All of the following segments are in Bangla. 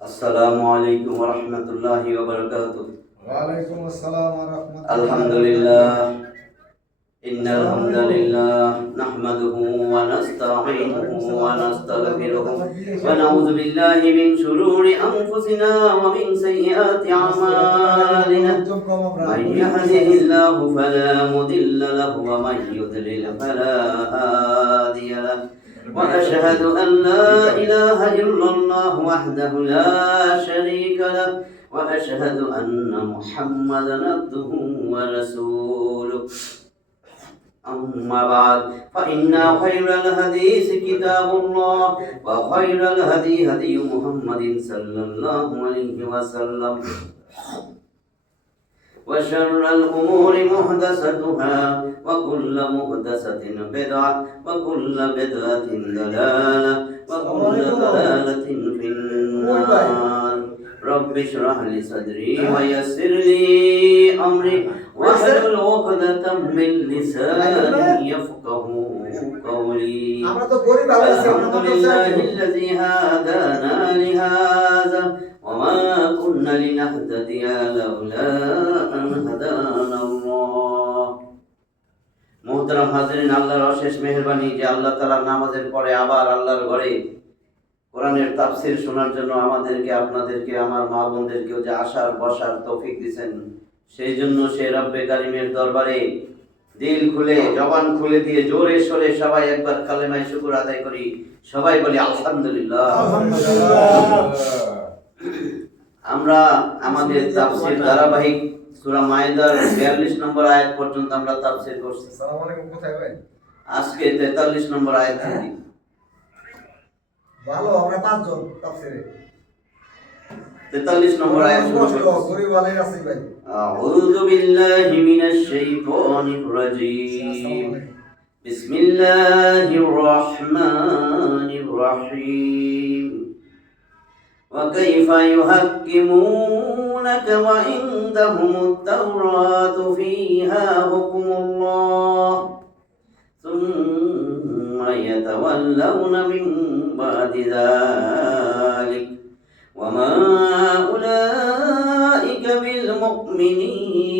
আসসালামু আলাইকুম ওয়া রাহমাতুল্লাহি ওয়া বারাকাতুহু। ওয়ালাইকুম আসসালাম ওয়া রাহমাতুল্লাহি আলহামদুলিল্লাহ ইন্নাল হামদালিল্লাহ নাহমাদুহু ওয়া নাস্তাঈনুহু ওয়া নাস্তাগফিরুহু ওয়া নাউযু বিল্লাহি মিন শুরুরি আনফুসিনা ওয়া মিন সাইয়্যাতি আমালিনা মান ইয়াহদিহিল্লাহু ফালা মুদিল্লা লাহু ওয়া মান ইউদ্লিল ফালা হাদিয়া লাহু وأشهد أن لا إله إلا الله وحده لا شريك له وأشهد أن محمدا عبده ورسوله أما بعد فإن خير الحديث كتاب الله وخير الهدي هدي محمد صلى الله عليه وسلم وشر الأمور محدثاتها وكل محدثة بدعة وكل بدعة ضلالة وكل ضلالة في النار رب اشرح لي صدري ويسر لي أمري واحلل عقدة من لساني يفقهوا قولي الحمد لله الذي هدانا لهذا وما كنا لنهتدي لولا أن هدانا الله মুহতারাম হাজিরিন, আল্লাহর অশেষ মেহেরবানি যে আল্লাহ তাআলা নামাজের পরে আবার আল্লাহর ঘরে কোরআনের তাফসীর শোনার জন্য আমাদেরকে, আপনাদেরকে, আমার মা বোনদেরকেও যে আসার বসার তৌফিক দিয়েছেন, সেই জন্য সে রব্বে কারিমের দরবারে দিল খুলে জবান খুলে দিয়ে জোরে সোরে সবাই একবার কালেমায়ে শুকর আদায় করি। সবাই বলি আলহামদুলিল্লাহ। আমরা আমাদের তাফসীর ধারাবাহিক সূরা মায়েদার 42 নম্বর আয়াত পর্যন্ত আমরা তাফসীর করছি। আসসালামু আলাইকুম। কোথায় ভাই? আজকে 43 নম্বর আয়াত থেকে। ভালো, আমরা পাঁচজন তাফসীরে 43 নম্বর আয়াত শুরু কষ্ট করছি। করি ভালোই আছি ভাই। আউযু বিল্লাহি মিনাশ শাইতানির রাজীম। বিসমিল্লাহির রাহমানির রাহিম। وكيف يحكمونك وعندهم التوراة فيها حكم الله ثم يتولون من بعد ذلك وما أولئك بالمؤمنين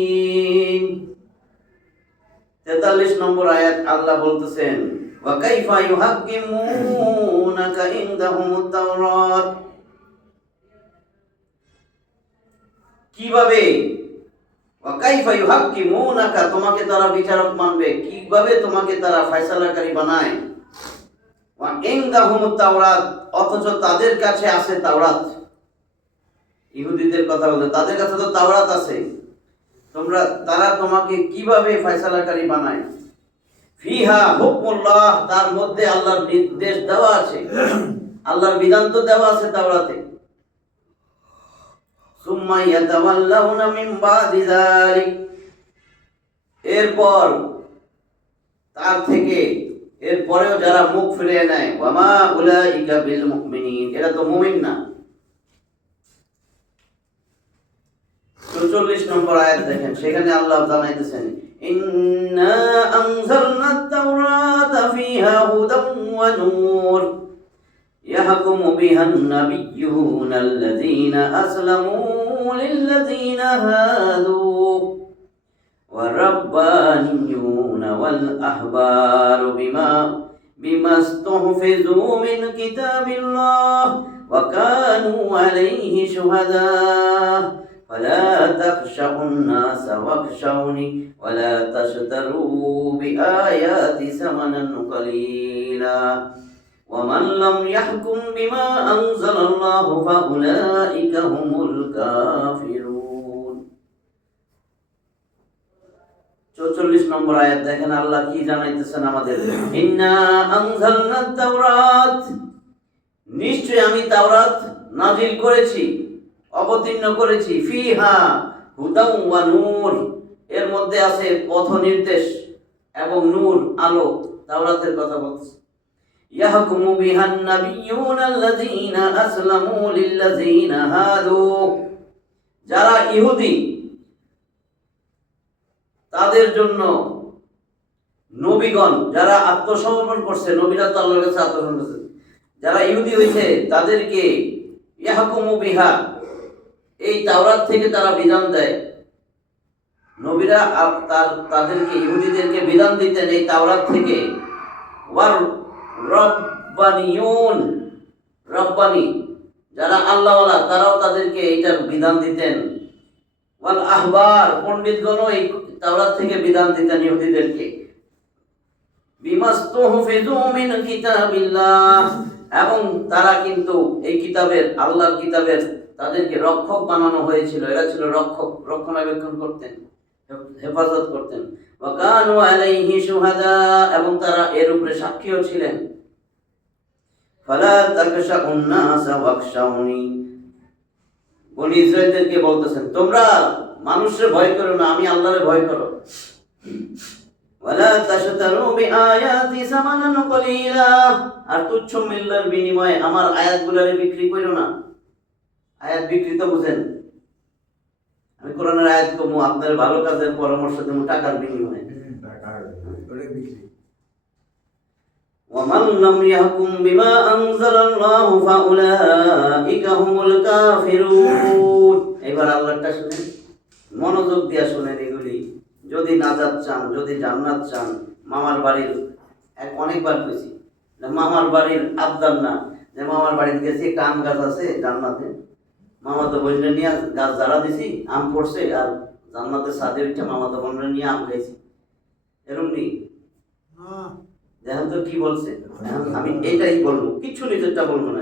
43 নম্বর আয়াত আল্লাহ বলতেছেন وكيف يحكمونك عندهم التوراة, কিভাবে ওয়াকাইফা ইউহাক্কিমুনাকা, তোমাকে তারা বিচারক মানবে, কিভাবে তোমাকে তারা ফয়সালাকারী বানায়। ওয়া ইনদাহুমুত তাওরাত, অথচ তাদের কাছে আছে তাওরাত। ইহুদিদের কথা বলতে, তাদের কাছে তো তাওরাত আছে, তারা তোমাকে কিভাবে ফয়সালাকারী বানায়। ফিহা হুকমুল্লাহ, তার মধ্যে আল্লাহর নির্দেশ দেওয়া আছে, আল্লাহর বিধান তো দেওয়া আছে তাওরাতে। সুম্মা ইয়াতাওয়াল্লাউনা মিন বাদি যালিক, এরপর তার থেকে এরপরেও যারা মুখ ফিরিয়ে নেয়, ওয়ামা উলাইকা বিল মুমিনিন, এরা তো মুমিন না। 44 নম্বর আয়াত দেখেন, সেখানে আল্লাহ জানাইতেছেন ইন্না আনজালনাত তাওরাতা ফিহা হুদাম ওয়া নূর يحكم بها النبيون الذين أسلموا للذين هادوا والربانيون والأحبار بما استحفظوا من كتاب الله وكانوا عليه شهداء فلا تخشوا الناس واخشوني ولا تشتروا بآياتي ثمنا قليلا ومن لم يحكم بما أنزل الله فأولئك هم الكافرون 44 নম্বর আয়াত দেখেন আল্লাহ কি জানাইতেছেন আমাদের। ইন্না আনজালনাত তাওরাত, নিশ্চয় আমি তাওরাত নাজিল করেছি, অবতীর্ণ করেছি। ফিহা হুদাম ওয়া নূর, এর মধ্যে আছে পথ নির্দেশ এবং নূর, আলো। তাওরাতের কথা বলছে। يحكم بها النبيون الذين أسلموا للذين هادوا, যারা ইহুদি তাদের জন্য নবীগণ যারা আত্মসমর্পণ করছে, নবীরা তো আল্লাহর কাছে আত্মসমর্পণ করছে, যারা ইহুদি হয়েছে তাদেরকে ইয়াহকুমু বিহা, এই তাওরাত থেকে তারা বিধান দেয়। নবীরা তাদেরকে ইহুদিদেরকে বিধান দিতেন এই তাওরাত থেকে। ওয়ার রব্বানিয়ুন, রব্বানি যারা আল্লাহওয়ালা তারাও তাদেরকে এইটার বিধান দিতেন। ওয়াল আহবার, পণ্ডিতগণও এই তাওরাত থেকে বিধান দিতেন ইহুদিদেরকে। বিমাস্তুহফিযু মিন কিতাবিল্লাহ, এবং তারা কিন্তু এই কিতাবের, আল্লাহর কিতাবের তাদেরকে রক্ষক বানানো হয়েছিল। এরা ছিল রক্ষক, রক্ষণাবেক্ষণ করতেন, হেফাজত করতেন। ওয়া কানু আলাইহি শুহাদা, এবং তারা এর উপরে সাক্ষীও ছিলেন। ফালা তাকশাউন নাসা ওয়াকশাউনি, বনি ইসরাঈলদেরকে বলতেছেন তোমরা মানুষের ভয় করো না, আমি আল্লাহরে ভয় করো। ওয়ালা তাশতারু বিআয়াতি সামানান কলিলা, আর তুচ্ছ মূল্যের বিনিময়ে আমার আয়াতগুলোরে বিক্রি করো না। আয়াত বিক্রি তো বুঝেন, আমি কোরআনের আয়াত কমু, আপনার ভালো কাজের পরামর্শ দেবো টাকার বিনিময়ে। ওয়ামান লাম ইয়াহকুম বিমা আনজালাল্লাহু ফাউলাইকা হুমুল কাফিরুন। এবার আল্লাহটা শুনেন, মনোযোগ দিয়া শুনেন এগুলি। যদি নাজাত চান, যদি জান্নাত চান, মামার বাড়ির অনেকবার কইছি, মামার বাড়ির আবদার না, যে মামার বাড়িতে গেছি একটা আম গাছ আছে জান্নাতে, মামা তো বোনরে নিয়ে গাছ ঝাড়া দিছি, আম পড়ছে, আর জান্নাতের সাথে উঠে মামা তো বোনরে নিয়ে আম খাইছি। এরকম নেই, দেখেন তো কি বলছে। আমি এটাই বলবো, কিছু নিজেরটা বলবো না।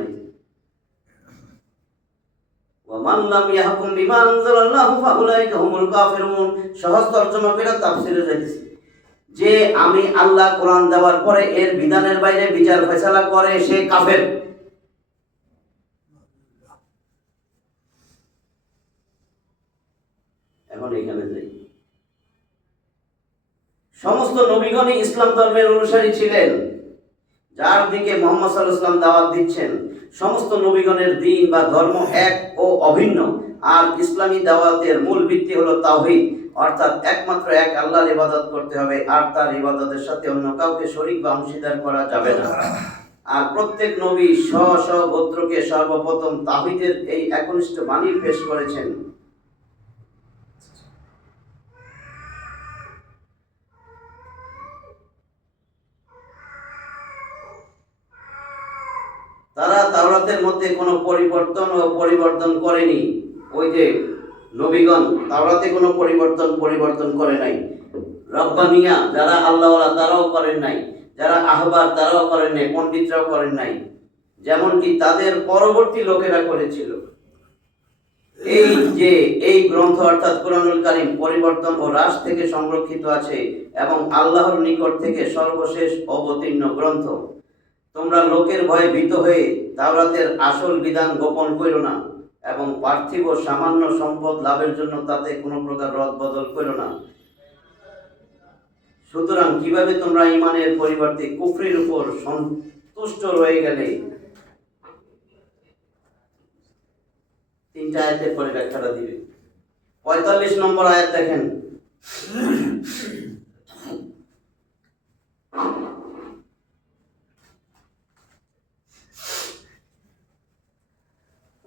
ওয়ামান লাম ইয়াহকুম বিমা আনজালাল্লাহু ফাউলাইকা হুমুল কাফিরুন, সহজ তরজমা করে তাফসীরে যাইতেছি যে আমি আল্লাহ কোরআন দেওয়ার পরে এর বিধানের বাইরে বিচার ফয়সালা করে সে কাফের। এখন এখানে যাই, সমস্ত নবীগণই ইসলাম ধর্মের অনুসারী ছিলেন, যার দিকে মুহাম্মদ সাল্লাল্লাহু আলাইহি ওয়াসাল্লাম দাওয়াত দিচ্ছেন। সমস্ত নবীগণের দ্বীন বা ধর্ম এক ও অভিন্ন, আর ইসলামী দাওয়াতের মূল ভিত্তি হলো তাওহীদ, অর্থাৎ একমাত্র এক আল্লাহর ইবাদত করতে হবে, আর তার ইবাদতের সাথে অন্য কাউকে শরীক বা অংশীদার করা যাবে না। আর প্রত্যেক নবী স্ব স্ব গোত্রকে সর্বপ্রথম তাওহীদের এই একনিষ্ঠ বাণী পেশ করেছেন। তারা তাওরাতের মধ্যে কোনো পরিবর্তন করেনি। ওই যে নবীগণ তাওরাতে কোনো পরিবর্তন করে নাই। রব্বানিয়া যারা আল্লাহওয়ালা তারাও করেন নাই, যারা আহবার তারাও করেন নাই, পণ্ডিতরাও করেন নাই, যেমনটি তাদের পরবর্তী লোকেরা করেছিল। এই যে এই গ্রন্থ অর্থাৎ কুরআনুল কারীম পরিবর্তন ও হ্রাস থেকে সংরক্ষিত আছে এবং আল্লাহর নিকট থেকে সর্বশেষ অবতীর্ণ গ্রন্থ। তোমরা লোকের ভয়ে ভীত হয়ে তাওরাতের আসল বিধান গোপন করো না, এবং পার্থিব সামান্য সম্পদ লাভের জন্য তাতে কোনো প্রকার রদ বদল করো না। সুতরাং কিভাবে তোমরা ঈমানের পরিবর্তে কুফরির উপর সন্তুষ্ট রয়ে গেলে? তিনটা আয়াতের পরে ব্যাখ্যাটা দিবে। ৪৫ নম্বর আয়াত দেখেন।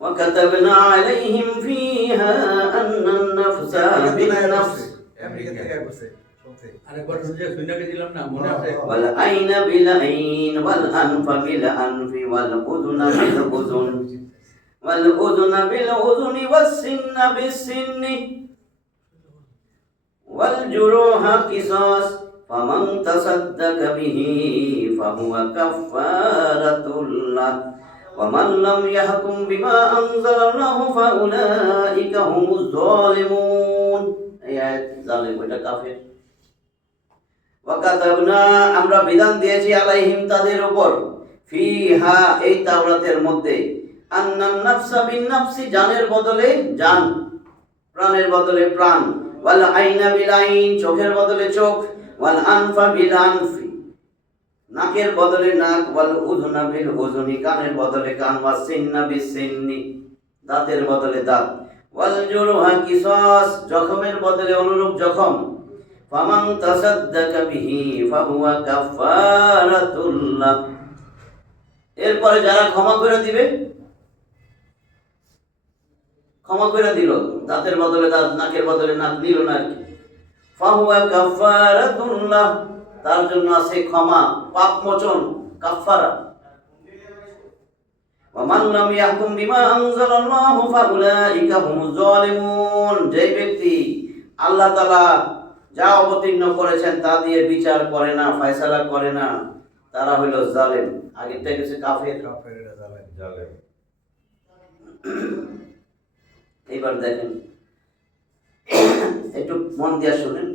وكتبنا عليهم فيها أن النفس بالنفس والعين بالعين والأنف بالأنف والأذن بالأذن والأذن بالأذن والسن بالسن والجروح قصاص فمن تصدق به فهو كفارة له ومن لم يحكم بما أنزل الله فأولئك هم الظالمون। এই আয়াত জালেম ওটা কাফের। ওয়াকাতাবনা আমরা বিধান দিয়েছি আলাইহিম তাদের উপর, ফিহা এই তাওরাতের মধ্যে, আন্নান নাফসা বিন নাফসি জানের বদলে জান, প্রাণের বদলে প্রাণ, ওয়াল আইনা বিল আইন চোখের বদলে চোখ, ওয়াল আনফা বিল আনফি নাকের বদলে নাক, ওয়াল উযুনা বিল উযুনি কানের বদলে কান, ওয়াস সিন্না বিস সিন্নি দাঁতের বদলে দাঁত, ওয়াল জুরুহা কিসাস জখমের বদলে অনুরূপ জখম, ফামান তাসাদ্দাকা বিহি ফাহুয়া কাফারাতুল লাহ এরপরে যারা ক্ষমা করে দিবে, ক্ষমা করে দিল, দাঁতের বদলে দাঁত, নাকের বদলে নাক দিল না আর কি, ফাহুয়া কাফারাতুন লাহ, তার জন্য আছে ক্ষমা, পাপ মোচন, কাফারা। ওয়া মান লাম ইয়াহকুম বিমা আনজালাল্লাহু ফাউলাইকা হুমুজ জালিমুন, যে ব্যক্তি আল্লাহ তাআলা যা অবতীর্ণ করেছেন তা দিয়ে বিচার করে না, ফয়সালা করে না, তারা হইল জালেম। আগেরটা কিছু কাফের। জালেম। এইবার দেখেন, একটু মন দিয়ে শুনেন।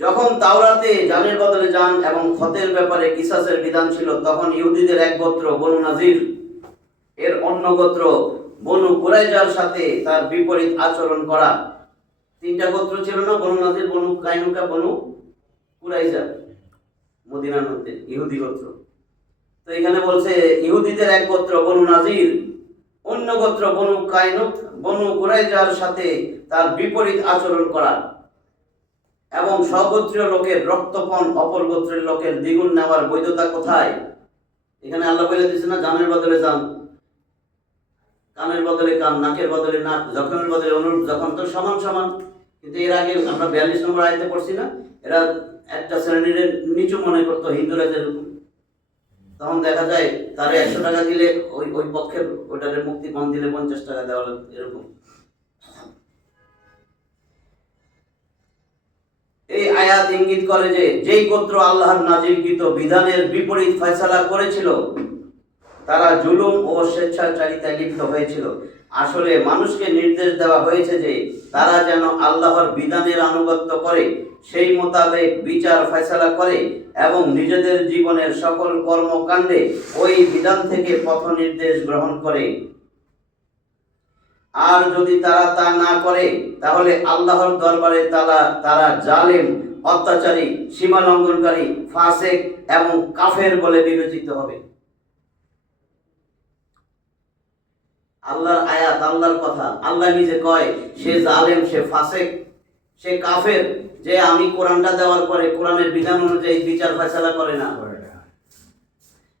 যখন তাওরাতে জানের বদলে জান এবং ক্ষতের ব্যাপারে কিসাসের বিধান ছিল, তখন ইহুদিদের এক গোত্র বনু নাজির এর অন্য গোত্র বনু কুরাইজার সাথে তার বিপরীত আচরণ করা। তিনটা গোত্র ছিল না, বনু নাজির, বনু কাইনুকা, বনু কুরাইজা, মদিনার মধ্যে ইহুদি গোত্র। তো এখানে বলছে ইহুদিদের এক গোত্র বনু নাজির অন্য গোত্র বনু কাইনুক, বনু কুরাইজার সাথে তার বিপরীত আচরণ করা এবং স্বগোত্রীয় লোকের রক্তপণ অপর গোত্রের লোকের দ্বিগুণ নেওয়ার বৈধতা কোথায়? এখানে আল্লাহ বলে দিচ্ছে না, জানের বদলে জান, কানের বদলে কান, নাকের বদলে নাক, জখমের বদলে অনুরূপ জখম, তো সমান সমান। কিন্তু এর আগে আমরা 42 নম্বর আয়াতে পড়ছি না, এরা একটা শ্রেণীর নিচু মনে করতো হিন্দুরা যেরকম। তখন দেখা যায় তারে 100 টাকা দিলে ওই ওই পক্ষের ওইটারে মুক্তিপণ দিলে 50 টাকা দেওয়া লাগবে, এরকম। এই আয়াত ইঙ্গিত করে যে যেই গোত্র আল্লাহর নাজিলকৃত বিধানের বিপরীত ফয়সালা করেছিল তারা জুলুম ও স্বেচ্ছাচারিতায় লিপ্ত হয়েছিল। আসলে মানুষকে নির্দেশ দেওয়া হয়েছে যে তারা যেন আল্লাহর বিধানের আনুগত্য করে, সেই মোতাবেক বিচার ফয়সালা করে এবং নিজেদের জীবনের সকল কর্মকাণ্ডে ওই বিধান থেকে পথ নির্দেশ গ্রহণ করে। আর যদি তারা তা না করে তাহলে আল্লাহর দরবারে তারা জালেম, অত্যাচারী, সীমা লঙ্ঘনকারী, ফাসেক এবং কাফের বলে বিবেচিত হবে। আল্লাহর আয়াত, আল্লাহর কথা, আল্লাহ নিজে কয় সে জালেম, সে ফাসেক, সে কাফের, যে আমি কোরআনটা দেওয়ার পরে কোরআনের বিধান অনুযায়ী বিচার ফয়সালা করে না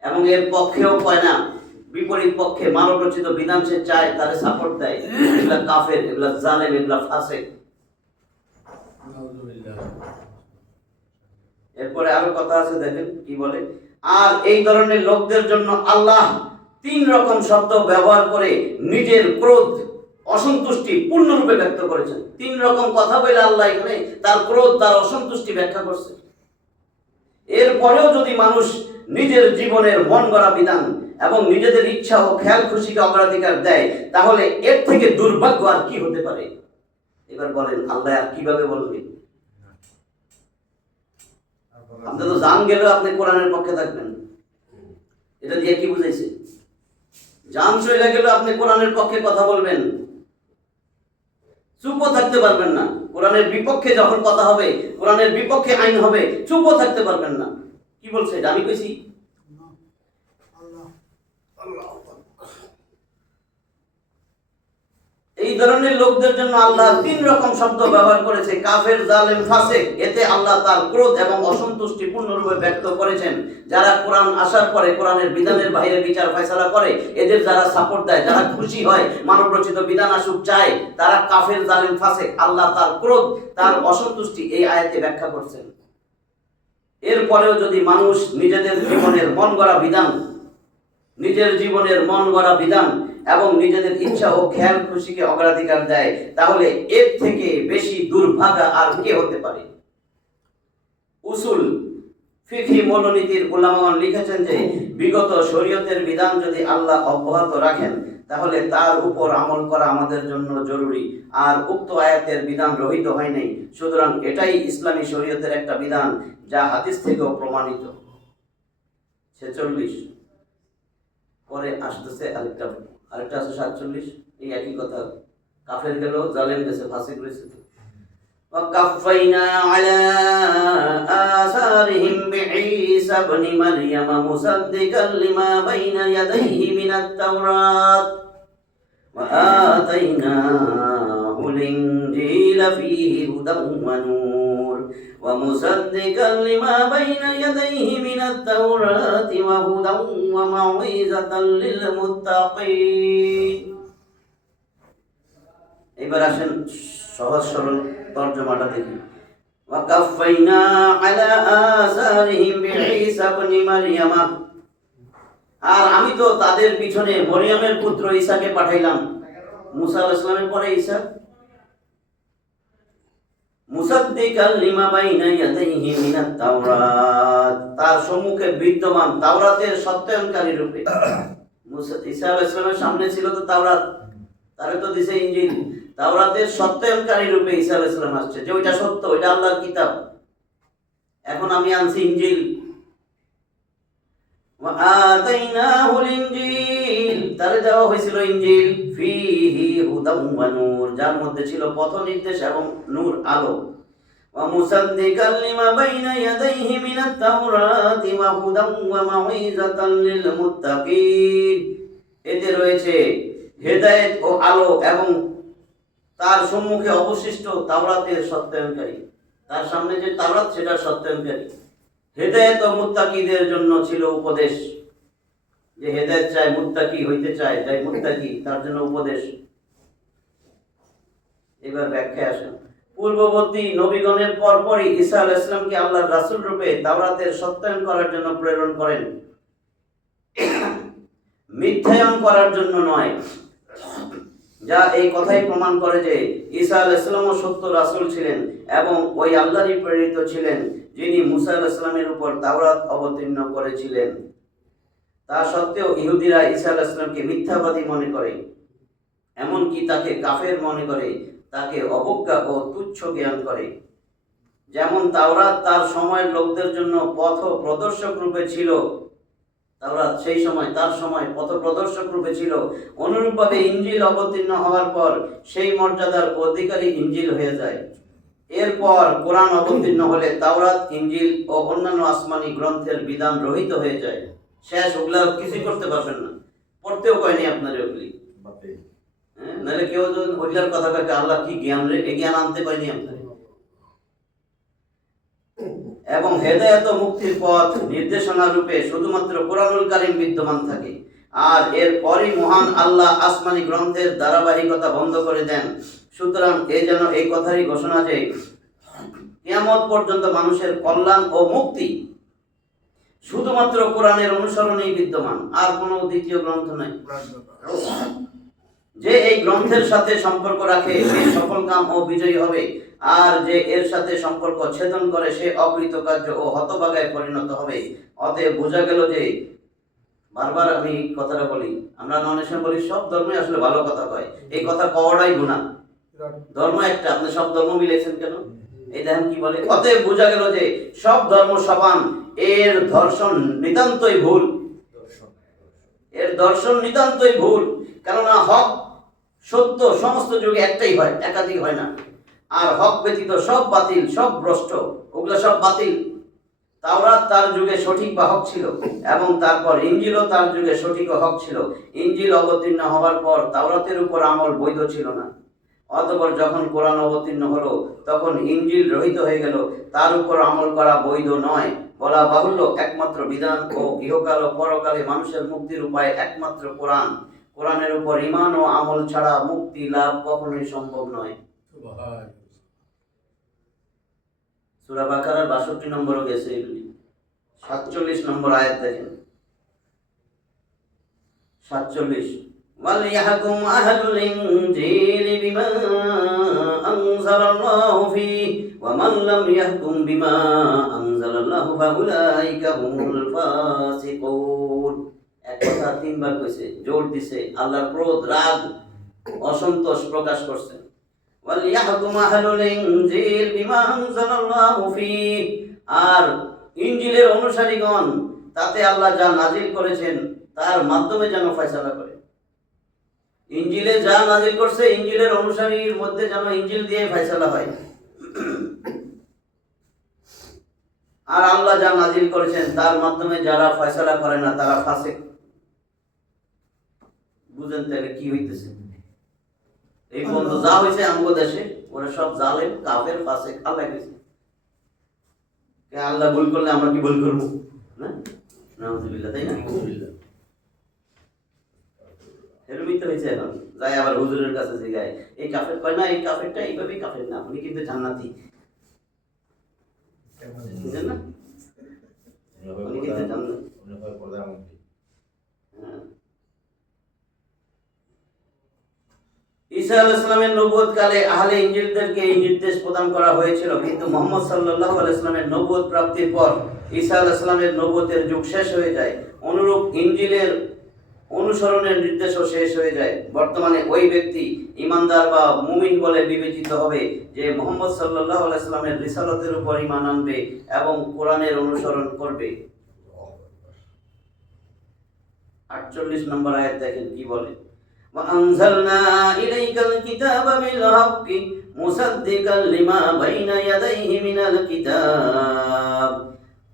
এবং এর পক্ষেও কয় না, বিপরীত পক্ষে মানব রচিত বিধান সে চায়, তারে সাপোর্ট দেয়। এগুলা কাফের, এগুলা জালেম, এগুলা ফাসেক। এরপরে আরো কথা আছে, দেখেন কি বলে। আর এই ধরনের লোকদের জন্য আল্লাহ 3 রকম শব্দ ব্যবহার করে নিজের ক্রোধ, অসন্তুষ্টি পূর্ণরূপে ব্যক্ত করেছেন। 3 রকম কথা বলে আল্লাহ এখানে তার ক্রোধ, তার অসন্তুষ্টি ব্যাখ্যা করছে। এরপরেও যদি মানুষ নিজের জীবনের মন গড়া বিধান এবং নিজেদের ইচ্ছা ও খেয়াল খুশিকে অগ্রাধিকার দেয়, তাহলে এর থেকে দুর্ভাগ্য আর কি হতে পারে? এবার বলেন, আল্লাহ আর কিভাবে বলবেন? আপনি তো জান গেলেও আপনি কোরআনের পক্ষে থাকবেন, এটা দিয়ে কি বুঝাইছে? জান চলে গেলেও আপনি কোরআনের পক্ষে কথা বলবেন, চুপও থাকতে পারবেন না। কোরআনের বিপক্ষে যখন কথা হবে, কোরআনের বিপক্ষে আইন হবে, চুপও থাকতে পারবেন না। কি বলছে আমি কইছি? এই ধরনের লোকদের জন্য আল্লাহ 3 রকম শব্দ ব্যবহার করেছে, কাফের, জালেম, ফাসেক। এতে আল্লাহ তার ক্রোধ এবং অসন্তুষ্টি পূর্ণরূপে ব্যক্ত করেছেন। যারা কোরআন আসার পরে কোরআনের বিধানের বাইরে বিচার ফয়সালা করে, এদের যারা সাপোর্ট দেয়, যারা খুশি হয় মানব রচিত বিধান আসুক চায়, তারা কাফের, জালেম, ফাসেক। আল্লাহ তার ক্রোধ, তার অসন্তুষ্টি এই আয়াতে ব্যাখ্যা করছেন। এরপরেও যদি মানুষ নিজেদের জীবনের মন গড়া বিধান এবং নিজেদের ইচ্ছা ও খেয়াল খুশিকে অগ্রাধিকার দেয়, তাহলে এর থেকে বেশি দুর্ভাগা আর কে হতে পারে? উসুল ফিকহি মূলনীতির উলামাগণ লিখেছেন যে বিগত শরীয়তের বিধান যদি আল্লাহ অব্যাহত রাখেন, তাহলে তার উপর আমল করা আমাদের জন্য জরুরি। আর উক্ত আয়াতের বিধান রহিত হয় নাই, সুতরাং এটাই ইসলামী শরীয়তের একটা বিধান যা হাদিস থেকেও প্রমাণিত। 46 পরে আসতেছে আরেকটা আছে 47, এই একই কথা। কাফের গেল, জালেম গেছে, ফাসিক রয়েছে। وَقَفَّيْنَا عَلَى آثَارِهِمْ بِعِيسَى ابْنِ مَرْيَمَ مُصَدِّقًا لِمَا بَيْنَ يَدَيْهِ مِنَ التَّوْرَاةِ وَآتَيْنَاهُ الْإِنْجِيلَ فِيهِ هُدًى وَنُورٌ ومصدقا لما بين يديه من التوراة وهدى وموعظة للمتقين এবার আসেন সহজ সরল তরজমাটা দেখি وقفينا على آثارهم بعيسى ابن مريم আর আমি তো তাদের পিছনে মরিয়মের পুত্র ঈসাকে পাঠাইলাম মুসা আলাইহিস সালামের পরে ঈসা মুসাদ্দিকাল লিমা বাইনা ইয়াদাইহি মিনাত তাওরাত তার সম্মুখে বিদ্যমান তাওরাতের সত্যায়নকারী রূপে ঈসা আলাইহিস সালামের সামনে ছিল তো তাওরাত তারে তো দিছে ইনজিল তাওরাতের সত্যায়নকারী রূপে ঈসা আলাইহিস সালাম আসছে যে ওইটা সত্য ওইটা আল্লাহর কিতাব এখন আমি আনছি ইনজিল ওয়া আতাইনাহুল ইনজিল তারে দেওয়া হয়েছিল ইনজিল ফিহি হুদাম ওয়া নূর যার মধ্যে ছিল পথ নির্দেশ এবং নূর আলো ওয়া মুসাদ্দিকাল লিমা বাইনা ইয়াদাইহি মিনাত তাওরাতি ওয়া হুদাম ওয়া মাউইযাতাল লিল মুত্তাকিন এতে রয়েছে হেদায়েত ও আলো এবং তার সম্মুখে অবশিষ্ট তাওরাতের সত্যায়নকারী তার সামনে যে তাওরাত সেটা সত্যায়নকারী হেদায়েত ও মুত্তাকিদের জন্য ছিল উপদেশ যে হেদায়েত চায় মুত্তাকি হইতে চায় যাই মুত্তাকি তার জন্য উপদেশ এবার ব্যাখ্যায় আসেন পূর্ববর্তী নবীগণের পরপরই ঈসা আলাইহিস সালামকে আল্লাহর রাসূল রূপে তাওরাতের সত্যায়ন করার জন্য প্রেরণ করেন মিথ্যায়ন করার জন্য নয় যা এই কথাই প্রমাণ করে যে ঈসা আলাইহিস সালামও সত্য রাসূল ছিলেন এবং ওই আল্লাহরই প্রেরিত ছিলেন যিনি মুসা আলাইহিস সালামের উপর তাওরাত অবতীর্ণ করেছিলেন তা সত্ত্বেও ইহুদিরা ঈসা আলাইহিস সালামকে মিথ্যাবাদী মনে করে এমনকি তাকে কাফের মনে করে তাকে অবজ্ঞা ও তুচ্ছ জ্ঞান করে যেমন তাওরাত তার সময়ের লোকদের জন্য পথ প্রদর্শক রূপে ছিল তাওরাত সেই সময় তার সময় পথ প্রদর্শক রূপে ছিল অনুরূপভাবে ইনজিল অবতীর্ণ হওয়ার পর সেই মর্যাদার অধিকারী ইনজিল হয়ে যায় এরপর কোরআন অবতীর্ণ হলে তাওরাত ইনজিল ও অন্যান্য আসমানি গ্রন্থের বিধান রহিত হয়ে যায় শেষ ওগুলা কিছুই করতে পারবেন না পড়তেও কয়নি আপনার ওগুলি নাহলে কেউ যদি ওইটার কথা কয় আল্লাহ কি জ্ঞান রে এই জ্ঞান আনতে পারেনি আপনার এবং হেদায়েত ও মুক্তির পথ নির্দেশনা রূপে শুধুমাত্র কোরআনুল কারীম বিদ্যমান থাকে আর এর পরই মহান আল্লাহ আসমানি গ্রন্থের ধারাবাহিকতা বন্ধ করে দেন সুতরাং এই যেন এই কথারই ঘোষণা যে কিয়ামত পর্যন্ত মানুষের কল্যাণ ও মুক্তি শুধুমাত্র কোরআনের অনুসরণেই বিদ্যমান আর কোনো দ্বিতীয় গ্রন্থ নাই যে এই গ্রন্থের সাথে সম্পর্ক রাখে সে সফল কাম ও বিজয়ী হবে আর যে এর সাথে সম্পর্ক ছেদন করে সে অকৃতকার্য ও হতভাগায় পরিণত হবে অতএব বোঝা গেল যে বারবার আমি কথাটা বলি আমরা অনেক সময় বলি সব ধর্মই আসলে ভালো কথা কয় এই কথা কওয়াটাই গুনাহ ধর্ম একটা আপনি সব ধর্ম মিলাইছেন কেন এই দেখেন কি বলে অতএব বোঝা গেল যে সব ধর্ম সমান এর দর্শন নিতান্তই ভুল এর দর্শন নিতান্তই ভুল কেননা হক সত্য সমস্ত যুগে একটাই হয় একাধিক হয় না আর হক ব্যতীত সব বাতিল সব ভ্রষ্ট ওগুলো সব বাতিল তাওরাত তার যুগে সঠিক বা হক ছিল এবং তারপর ইনজিলও তার যুগে সঠিক ও হক ছিল ইনজিল অবতীর্ণ হওয়ার পর তাওরাতের উপর আমল বৈধ ছিল না অতঃপর যখন কোরআন অবতীর্ণ হলো তখন ইনজিল রহিত হয়ে গেল তার উপর আমল করা বৈধ নয় বলা বাহুল্য একমাত্র বিধান ও ইহকাল ও পরকালে মানুষের মুক্তির উপায় একমাত্র কোরআন কোরআনের উপর ঈমান ও আমল ছাড়া মুক্তি লাভ কখনোই সম্ভব নয় সূরা বাকারার 62 নম্বরও গেছে এগুলি 47 নম্বর আয়াত দেখেন 47 ওয়ালিয়াহকুম আহলুল ইনজিলি বিমা আনজালাল্লাহু ফীহি ওয়া মান লাম ইয়াহকুম বিমা আনজালাল্লাহু ফাউলাইকা হুমুল ফাসিকুন এক কথা তিনবার কইছে জোর দিছে আল্লাহর ক্রোধ রাগ অসন্তোষ প্রকাশ করছেন ওয়ালিয়াহকুম আহলুল ইনজিল বিমা আনজালাল্লাহু ফীহি আর ইনজিলের অনুসারীগণ তাতে আল্লাহ যা নাজিল করেছেন তার মাধ্যমে যেন ফয়সালা করে ইনজিলে যা নাজিল করছে ইনজিলের অনুসারীর মধ্যে যেন ইনজিল দিয়ে ফয়সালা হয় আর আল্লাহ যা নাজিল করেছেন তার মাধ্যমে যারা ফয়সালা করে না তারা ফাসিক বুঝেন তাহলে কি হইতেছে এই পর্যন্ত যা হয়েছে আমগো দেশে ওরা সব জালেম কাফের ফাসিক আল্লাহ কইছে আল্লাহ ভুল করলে আমরা কি ভুল করবো না? নাউযুবিল্লাহ, তাই না? এরকমই তো হয়েছে। এখন যাই আবার হুজুরের কাছে জিগায়, এই কাফের কয় না, এই কাফেরটা এইভাবেই কাফের না, উনি কিন্তু জান্নাতি, বুঝলেন না? উনি কিন্তু জান্নাতি। হ্যাঁ। ঈসা আলাইহিস সালামের নবুয়ত কালে আহলে ইনজিলদেরকে এই নির্দেশ প্রদান করা হয়েছিল, কিন্তু মুহাম্মদ সাল্লাল্লাহু আলাইহি সাল্লামের নবুয়ত প্রাপ্তির পর ঈসা আলাইহিস সালামের নবুয়তের যুগ শেষ হয়ে যায়। অনুরূপ ইনজিলের অনুসরণের নির্দেশও শেষ হয়ে যায়। বর্তমানে ওই ব্যক্তি ঈমানদার বা মুমিন বলে বিবেচিত হবে যে মুহাম্মদ সাল্লাল্লাহু আলাইহি সাল্লামের রিসালাতের উপর ঈমান আনবে এবং কোরআনের অনুসরণ করবে। 48 নম্বর আয়াত দেখেন কি বলে, وأنزلنا إليك الكتاب بالحق مصدقا لما بين يديه من الكتاب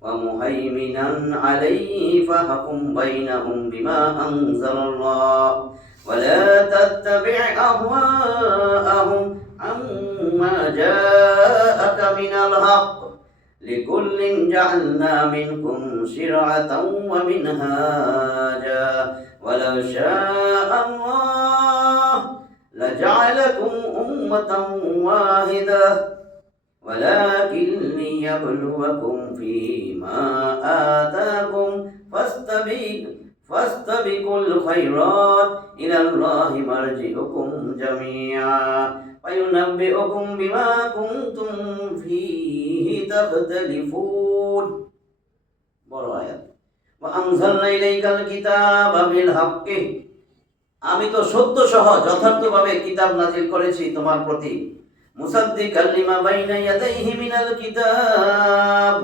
ومهيمنا عليه فاحكم بينهم بما أنزل الله ولا تتبع أهواءهم عما جاءك من الحق لكل جعلنا منكم شرعة ومنهاجا ولو شاء الله لجعلكم أمة واحدة ولكن ليبلوكم فيما آتاكم فاستبقوا الخيرات إلى الله مرجعكم جميعا وينبئكم بما كنتم فيه تختلفون. বড় আয়াত। وأنزلنا إليك الكتاب بالحق, আমি তো সত্য সহ যথার্থভাবে কিতাব নাজিল করেছি তোমার প্রতি। মুসাদ্দিকাল লিমা বাইনা ইয়াদাইহি মিনাল কিতাব,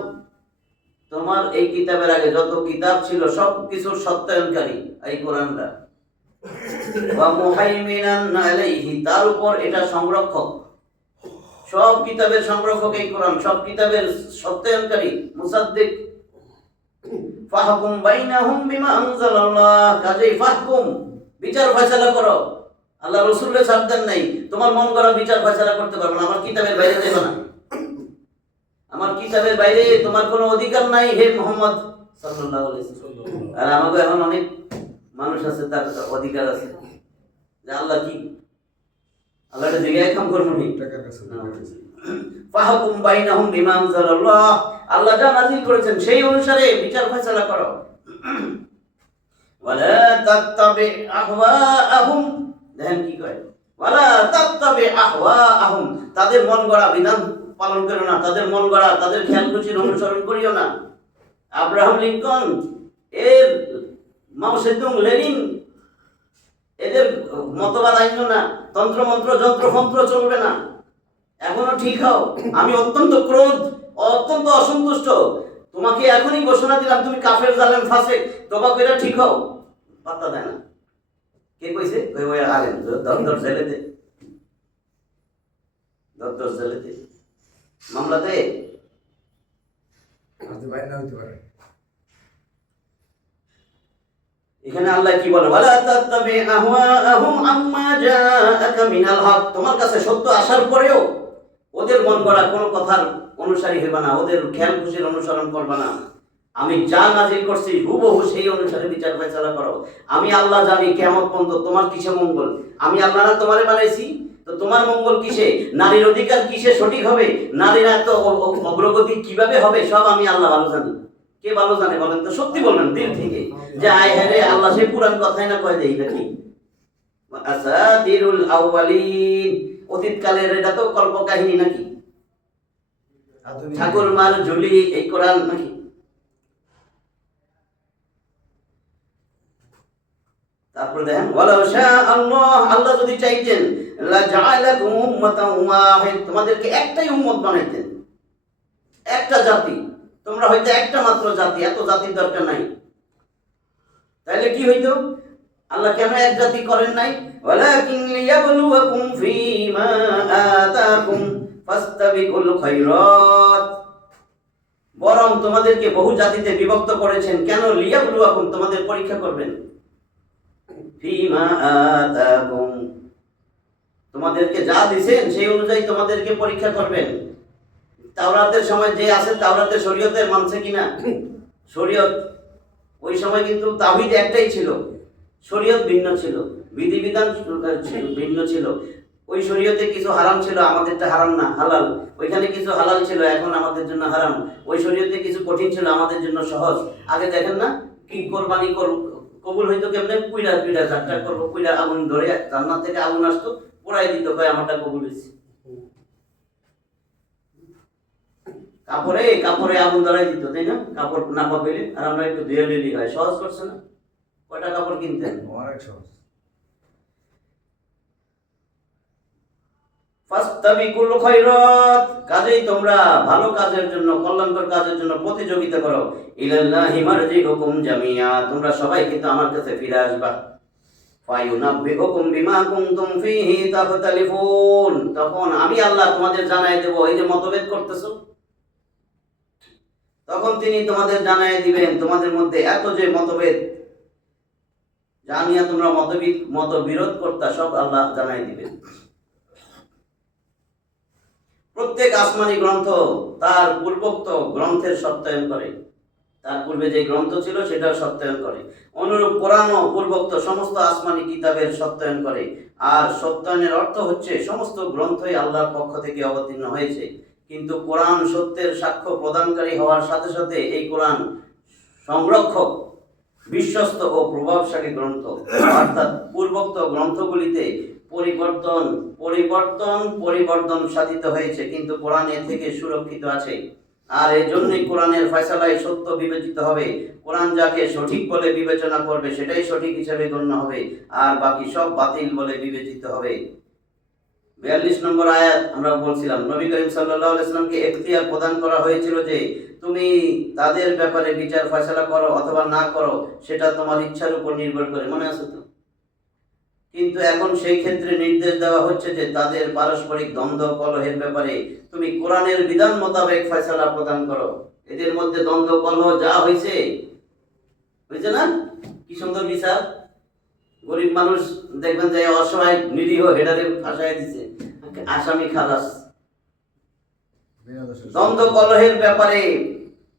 তোমার এই কিতাবের আগে যত কিতাব ছিল সব কিছুর সত্যায়নকারী এই কোরআনটা। ওয়া মুহাইমিনান আলাইহি, তার উপর এটা সংরক্ষক, সব কিতাবের সংরক্ষক এই কোরআন, সব কিতাবের সত্যায়নকারী মুসাদ্দিক। ফাহকুম বাইনাহুম বিমা আনজালাল্লাহ, কাজেই ফাহকুম, বিচার ফয়সালা করো। আল্লাহ রাসূলের সাবধান নাই, তোমার মন গড়া বিচার ফয়সালা করতে পারবে না, আমার কিতাবের বাইরে যাবে না, আমার কিতাবের বাইরে তোমার কোনো অধিকার নাই হে মুহাম্মদ সাল্লাল্লাহু আলাইহি ওয়াসাল্লাম। আর আমাকে এখন অনেক মানুষ আছে তার অধিকার আছে যে আল্লাহ কি, আল্লাহর জায়গায় কাম করব নি, ফাহকুম বাইনাহুম বিমা আনজালাল্লাহ, আল্লাহ যা নাযিল করেছেন সেই অনুসারে বিচার ফয়সালা করো। ওয়ালা তাত্তাবি আহওয়াআহুম, দেখেন কি কয়, ওয়ালা তাত্তাবি আহওয়াআহুম, তাদের মন গড়া বিধান পালন করো না, তাদের মন গড়া, তাদের খেয়াল খুশির অনুসরণ করিও না। আব্রাহাম লিঙ্কন, এর মাও সেতুং লেনিন, এদের মতবাদ আইনো না, তন্ত্র মন্ত্র যন্ত্র ফন্ত্র চলবে না। এখনো ঠিক হও, আমি অত্যন্ত ক্রোধ, অত্যন্ত অসন্তুষ্ট, তোমাকে এখনই ঘোষণা দিলাম তুমি কাফের জালেম ফাসিক, তওবা কইরা ঠিক হও। পাত্তা দেয় না। কে কইছে? কই ওই আলেম দর জেলেতে, দর জেলেতে মামলা দে, আজ ভাই না হইতে পারে। এখানে আল্লাহ কি বলে, ওয়ালা তাত্তাবি আহওয়াআহুম আম্মা জাআকা মিনাল হক, তোমার কাছে সত্য আসার পরেও ওদের মন গড়া কোনো কথার অনুসারী হইবা না, ওদের খেয়াল খুশির অনুসরণ করবা না। আমি যা নাজিল করছি হুবহু সেই অনুসারে বিচার ফয়সালা করো। আমি আল্লাহ জানি কিয়ামত পর্যন্ত তোমার কিসে মঙ্গল, আমি আল্লাহ না তোমারে বানাইছি, তো তোমার মঙ্গল কিসে, নারীর অধিকার কিসে সঠিক হবে, নারীরা তো অগ্রগতি কিভাবে হবে, সব আমি আল্লাহ ভালো জানি। কে ভালো জানে বলেন তো? সত্যি বলেন দিল থেকে যে আয় হ্যাঁ রে, আল্লাহ সেই পুরান কথাই না কয় দেই নাকি? আসাতিরুল আউয়ালিন, অতীতকালের এটা তো কল্প কাহিনী নাকি? ঠাকুর মার ঝুলি এই কোরআন নাকি? তারপরে দেখেন, ওয়ালাউ শাআল্লাহ, আল্লাহ যদি চাইতেন, লা জাআলাকুম উম্মাতান ওয়াহিদ, তোমাদেরকে একটাই উম্মত বানাইতেন, একটা জাতি, তোমরা হয়তো একটা মাত্র জাতি, এত জাতির দরকার নাই। তাহলে কি হইতো? আল্লাহ কেন এক জাতি করেন নাই? ওয়ালাকিন লিয়াবলুয়াকুম ফীমা আতাকুম ফাস্তাবিকুল খায়রাত, বরং তোমাদেরকে বহু জাতিতে বিভক্ত করেছেন কেন? লিয়াবলুয়াকুম, তোমাদের পরীক্ষা করবেন। ফীমা আতাকুম, তোমাদেরকে যা দিবেন সেই অনুযায়ী তোমাদেরকে পরীক্ষা করবেন। তাওরাতের সময় যে আছে তাওরাতের শরীয়তের মানছে কিনা? শরীয়ত ওই সময় কিন্তু তাওহীদ একটাই ছিল, শরীয়ত ভিন্ন ছিল, বিধিবিধান ভিন্ন ছিল। ওই শরীয়তে কিছু হারাম ছিল, আমাদেরটা হারাম না, হালাল। ওইখানে কিছু হালাল ছিল, এখন আমাদের জন্য হারাম। ওই শরীয়তে কিছু কঠিন ছিল, আমাদের জন্য সহজ। আগে দেখেন না কি কোরবানি কবুল হইতো কেমনে? কুইরা কুইরা ঝাট্টা করবো, কুইরা আগুন ধরে জান্নাত থেকে আগুন আসতো, পোড়াই দিত, কয় আমারটা কবুল হয়েছে। কাপড়ে কাপড়ে আগুন ধরাই দিত, তাই না? কাপড় না পাইলে, আর আমরা একটু ধুয়ে নিলি হয়, সহজ করছে না? কয়টা কাপড় কিনতেন? অনেক সহজ। ফাস্তাবিকুল খায়রাত, কাজেই তোমরা ভালো কাজের জন্য, কল্যাণকর কাজের জন্য প্রতিযোগিতা করো। ইলাল্লাহি মারজিকুম জামিয়া, তোমরা সবাই কিন্তু আমার কাছে ফিরে আসবা। ফায়ুনাব্বিউকুম বিমা কুনতুম ফীহি তাখতালিফুন, তখন আমি আল্লাহ তোমাদের জানাই দেব। এই যে মতভেদ করতেছো, তখন তিনি তোমাদের জানাই দিবেন তোমাদের মধ্যে এত যে মতভেদ, জানিয়া তোমরা মতবিরোধ করতা, সব আল্লাহ জানাই দিবেন। প্রত্যেক আসমানি গ্রন্থ তার পূর্বোক্ত গ্রন্থের সত্যায়ন করে, তার পূর্বে যে গ্রন্থ ছিল সেটার সত্যায়ন করে। অনুরূপ কোরআনও পূর্বোক্ত সমস্ত আসমানি কিতাবের সত্যায়ন করে। আর সত্যায়নের অর্থ হচ্ছে সমস্ত গ্রন্থই আল্লাহর পক্ষ থেকে অবতীর্ণ হয়েছে, কিন্তু কোরআন সত্যের সাক্ষ্য প্রদানকারী হওয়ার সাথে সাথে এই কোরআন সংরক্ষক, বিশ্বস্ত ও প্রভাবশালী গ্রন্থ। অর্থাৎ পূর্বোক্ত গ্রন্থগুলিতে পরিবর্তন সাধিত হয়েছে, কিন্তু কোরআন এ থেকে সুরক্ষিত আছে। আর এই জন্যই কোরআনের ফয়সালায় সত্য বিবেচিত হবে। কোরআন যাকে সঠিক বলে বিবেচনা করবে সেটাই সঠিক হিসেবে গণ্য হবে, আর বাকি সব বাতিল বলে বিবেচিত হবে। 42 নম্বর আয়াত আমরা বলছিলাম, নবী করিম সাল্লাল্লাহু আলাইহি ওয়াসাল্লামকে এখতিয়ার প্রদান করা হয়েছিল যে তুমি তাদের ব্যাপারে বিচার ফয়সালা করো অথবা না করো, সেটা তোমার ইচ্ছার উপর নির্ভর করে, মনে আছে তো? কিন্তু এখন সেই ক্ষেত্রে নির্দেশ দেওয়া হচ্ছে যে তাদের পারস্পরিক দ্বন্দ্ব কলহের ব্যাপারে তুমি কোরআনের বিধান মোতাবেক ফয়সালা প্রদান করো। এদের মধ্যে দ্বন্দ্ব কলহ যা হয়েছে না, কি সুন্দর বিচার! গরিব মানুষ দেখবেন যে অসহায় নিরীহ হেডারে ফাঁসায় দিছে, আসামি খালাস। দ্বন্দ্ব কলহের ব্যাপারে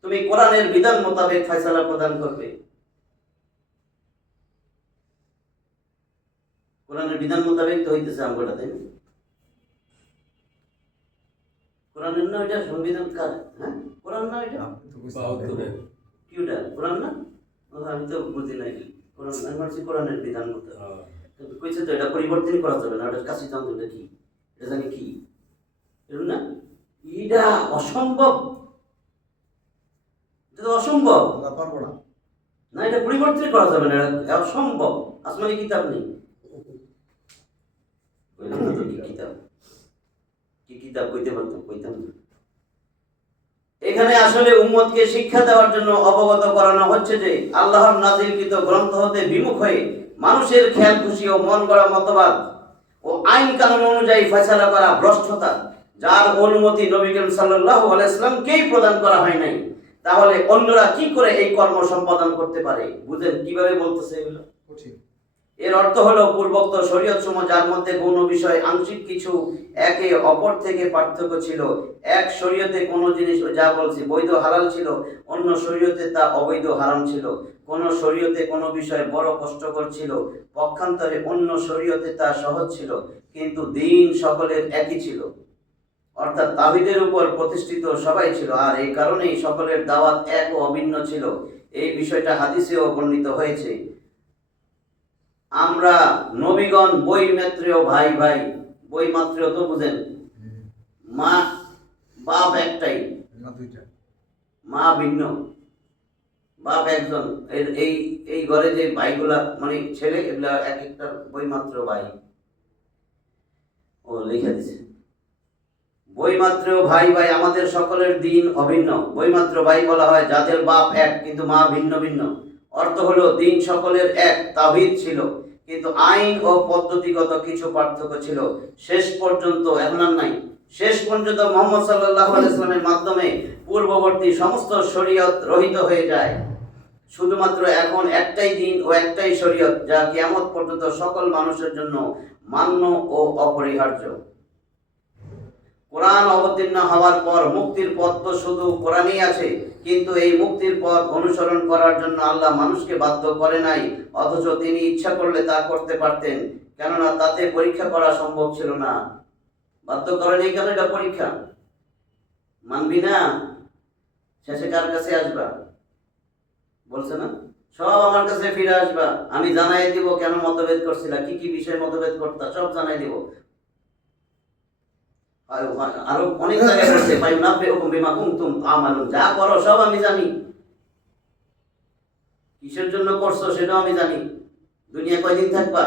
তুমি কোরআনের বিধান মোতাবেক ফয়সালা প্রদান করবে। কোরআনের বিধান মোতাবেক তো হইতেছে আমগোটা, তাই না? কোরআনের না এটা সংবিধান কার? হ্যাঁ, কোরআন না এটা? কি ওটা? কোরআন না? আমি তো বুঝি নাই। কোরআন আমি বলছি কোরআনের বিধান মোতাবেক কইছে তো, এটা পরিবর্তন করা যাবে না। ওটার কাছে জানতো এটা কি, এটা জানি কি, এরকম না? এটা অসম্ভব, এটা তো অসম্ভব পারবো না। না, এটা পরিবর্তন করা যাবে না, এটা অসম্ভব। আসমানি কিতাব নেই। কি কিতাব কইতে পারতাম, কইতাম না। এখানে আসলে উম্মতকে শিক্ষা দেওয়ার জন্য অবগত করানো হচ্ছে যে আল্লাহর নাযিলকৃত গ্রন্থ হতে বিমুখ হয়ে মানুষের খেয়াল খুশি ও মন গড়া মতবাদ ও আইন কানুন অনুযায়ী ফয়সালা করা ভ্রষ্টতা, যার অনুমতি নবী করিম সাল্লাল্লাহু আলাইহি ওয়াসাল্লামকেই প্রদান করা হয় নাই। তাহলে অন্যরা কি করে এই কর্ম সম্পাদন করতে পারে? বুঝেন কিভাবে বলতেছে এগুলো? এর অর্থ হলো পূর্বোক্ত শরীয়ত সমূহ, যার মধ্যে গৌণ বিষয় আংশিক কিছু একে অপর থেকে পার্থক্য ছিল। এক শরীয়তে কোনো জিনিস, যা বলছি, বৈধ হালাল ছিল, অন্য শরীয়তে তা অবৈধ হারাম ছিল। কোন শরীয়তে কোনো বিষয় বড় কষ্টকর ছিল, পক্ষান্তরে অন্য শরীয়তে তা সহজ ছিল, কিন্তু দ্বীন সকলের একই ছিল। অর্থাৎ তাওহীদের উপর প্রতিষ্ঠিত সবাই ছিল, আর এই কারণেই সকলের দাওয়াত এক ও অভিন্ন ছিল। এই বিষয়টা হাদিসেও বর্ণিত হয়েছে। আমরা নবীগণ বৈমাত্রেয় ভাই ভাই, বৈমাত্রেয় তো বুঝেন, মা বাপ একটাই, মা ভিন্ন, বাপ একজন। এই ঘরে যে ভাইগুলা মানে ছেলে, এগুলা এক একটা বৈমাত্র ভাই। ও লিখে দিছে, বৈমাত্রেয় ভাই ভাই, আমাদের সকলের দিন অভিন্ন। বৈমাত্র ভাই বলা হয় যাদের বাপ এক কিন্তু মা ভিন্ন ভিন্ন। অর্থ হলো দিন সকলের এক, তাওহীদ ছিল, কিন্তু আইন ও পদ্ধতিগত কিছু পার্থক্য ছিল। শেষ পর্যন্ত, এখন আর নাই, শেষ পর্যন্ত মুহাম্মদ সাল্লাল্লাহু আলাইহি ওয়াসাল্লামের মাধ্যমে পূর্ববর্তী সমস্ত শরীয়ত রহিত হয়ে যায়। শুধুমাত্র এখন একটাই দিন ও একটাই শরীয়ত, যা কিয়ামত পর্যন্ত সকল মানুষের জন্য মান্য ও অপরিহার্য। কোরআন অবতীর্ণ হওয়ার পর মুক্তির পথ তো শুধু কোরআনই আছে, কিন্তু এই মুক্তির পথ অনুসরণ করার জন্য আল্লাহ মানুষকে বাধ্য করে নাই, অথচ তিনি ইচ্ছা করলে তা করতে পারতেন, কেননা তাতে পরীক্ষা করা সম্ভব ছিল না। বাধ্য করেনি কেন? এটা পরীক্ষা। মানবি না, শেষে কার কাছে আসবা? বলছে না, সব আমার কাছে ফিরে আসবা, আমি জানাই দিব কেন মতভেদ করছিলা, কি কি বিষয়ে মতভেদ করতা, সব জানাই দিব। আরো অনেক জায়গায় বলছে বিমা কুনতুম তা'মালুন, যা করো সব আমি জানি, কিসের জন্য করছো সেটাও আমি জানি। দুনিয়া কয়দিন থাকবা?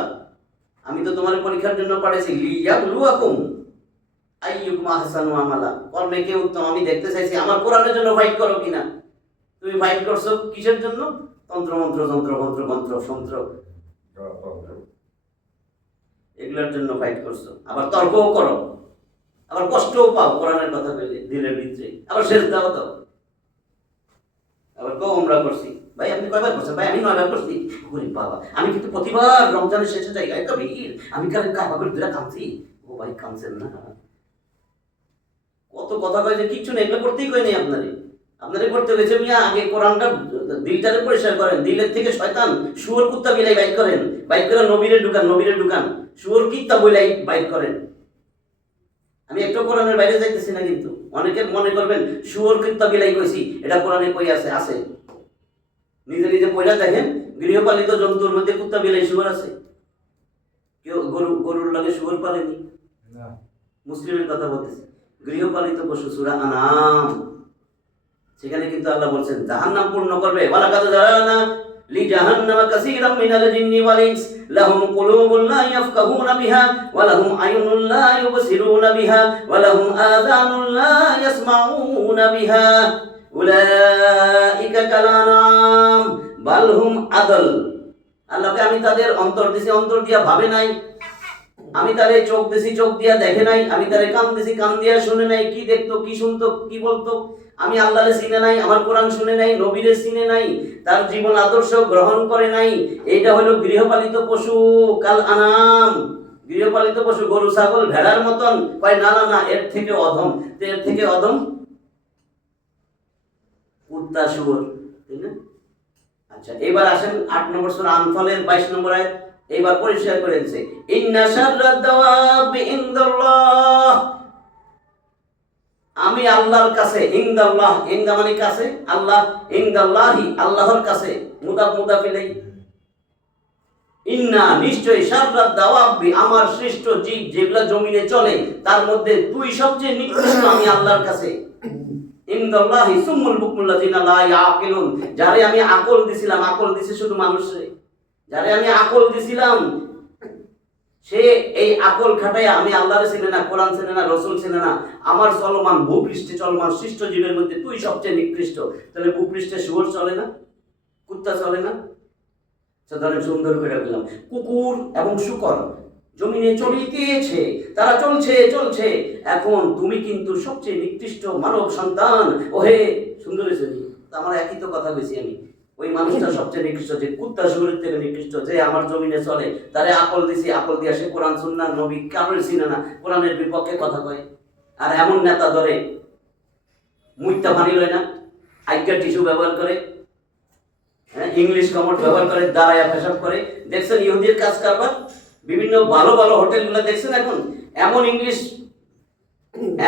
আমি তো তোমার পরীক্ষার জন্য পাঠাইছি, লিয়াবলুয়াকুম আইয়ুকুম আহসানু আমালা, কর্মে কে উত্তম আমি দেখতে চাইছি আমার কোরআনের জন্য ফাইট করো কিনা। তুমি ফাইট করছো কিসের জন্য? তন্ত্র মন্ত্র যন্ত্র মন্ত্র মন্ত্র সন্ত্র এগুলোর জন্য ফাইট করছো, আবার তর্কও করো, আবার কষ্টও পাও কোরআনের কথা বলে দিলের ভিতরে, আবার শেষ দাও দাও, আবার কো আমরা করছি। ভাই আপনি কয়বার করছেন? ভাই আমি 9 বার করছি। ওরে বাবা, আমি কিন্তু প্রতিবার রমজানের শেষে যাই, একটা ভিড়, আমি কারণ কাবা করে দুটা কাঁদছি। ও ভাই কাঁদছেন না, কত কথা কয় যে কিচ্ছু নেই, এগুলো করতেই কয় নেই আপনারে। আপনারে করতে হয়েছে মিয়া আগে কোরআনটা দিলটারে পরিষ্কার করেন, দিলের থেকে শয়তান শুয়োর কুত্তা বিলাই বাইর করেন, বাইর করে নবীরে ঢুকান, শুয়োর কিত্তা বইলাই বাইর করেন। আমি একটু কোরআনের বাইরে যাইতেছি না, কিন্তু অনেকে মনে করবেন শুয়োর কিত্তা বিলাই কইছি, এটা কোরআনে কই আছে? আছে, নিজে নিজে পয়লা দেখেন, গৃহপালিত জন্তুর মধ্যে কুত্তা বিলাই শুয়োর আছে? কেউ গরুর লাগে শুয়োর পালেনি? মুসলিমের কথা বলতেছি, গৃহপালিত পশু সূরা আনাম, সেখানে কিন্তু আল্লাহ বলছেন জাহান্নাম পূর্ণ করবে। ওয়ালাকাদ জাআলনা লিজাহান্নামা কাসীরাম মিনাল জিন্নি ওয়াল ইনস লাহুম কুলুবুন লা ইয়াফকাহুনা বিহা ওয়া লাহুম আয়ুনুন লা ইউবসিরুনা বিহা ওয়া লাহুম আযানুন লা ইয়াসমাউনা বিহা উলাইকা কালানাম বাল হুম আদল। আল্লাহকে আমি তাদের অন্তর দিছি, অন্তর দিয়া ভাবে নাই, আমি তারে চোখ দিছি, চোখ দিয়া দেখে নাই, আমি তারে কান দিছি, কান দিয়া শুনে নাই, কি দেখতো, কি শুনতো, কি বলতো, আমি আল্লাহরে চিনে নাই, আমার কোরআন শুনে নাই, নবীরে চিনে নাই, তার জীবন আদর্শ গ্রহণ করে নাই। এইটা হলো গৃহপালিত পশু, কাল আনাম, গৃহপালিত পশু, গরু ছাগল ভেড়ার মতন। কয় না না না, এর থেকে অধম, এর থেকে অধম কুত্তা শুয়োর, ঠিক না? আচ্ছা এবার আসেন 8 নম্বর সূরা আনফালের 22 নম্বর আয়াত, এইবার পরিষ্কার করে দিয়েছে, ইন্না শাররাদ দাওয়াবি ইনদাল্লাহ, আমি আল্লাহর কাছে, ইনদাল্লাহ, ইনদা মানে কাছে, আল্লাহ, ইনদাল্লাহি আল্লাহর কাছে, মুদাফ ইলাই, ইন্না নিশ্চয়, শাররাদ দাওয়াবি আমার সৃষ্ট জীব যেগুলা জমিনে চলে তার মধ্যে তুই সবচেয়ে নিকৃষ্ট আমি আল্লাহর কাছে। ইনদাল্লাহি সুম্মুল বুকমুল্লাযিনা লা ইয়াকিলুন, যারে আমি আকল দিছিলাম, আকল দিছি শুধু মানুষে, যারে আমি আকল দিছিলাম সে এই আকল খাটায় আমি আল্লাহরে চিনে না, কোরআন চিনে না, রসুল চিনে না, আমার চলমান ভূপৃষ্ঠে চলমান সৃষ্ট জীবের মধ্যে তুই সবচেয়ে নিকৃষ্ট। তাহলে ভূপৃষ্ঠে শুয়োর চলে না, কুত্তা চলে না? ধরেন সুন্দর করে বললাম, কুকুর এবং শূকর জমিনে চলিতেছে, তারা চলছে, এখন তুমি কিন্তু সবচেয়ে নিকৃষ্ট মানব সন্তান। ওহে সুন্দর হয়েছে, আমার একই তো কথা বলছি আমি, ওই মানুষটা সবচেয়ে নিকৃষ্ট, যে কুত্তা শুয়োরের থেকে নিকৃষ্ট, যে আমার জমিনে চলে, তারে আকল দিছি, আকল দিয়া সে কোরআন সুন্নাহ নবী কারোর চিনে না, কোরআনের বিপক্ষে কথা কয়। আর এমন নেতা ধরে মুইতা পানি লয় না, আজ্ঞা টিস্যু ব্যবহার করে, হ্যাঁ ইংলিশ কমোড ব্যবহার করে, দাঁড়ায়া পেশাব করে। দেখছেন ইহুদির কাজ কারবার, বিভিন্ন ভালো ভালো হোটেলগুলো দেখছেন এখন এমন ইংলিশ,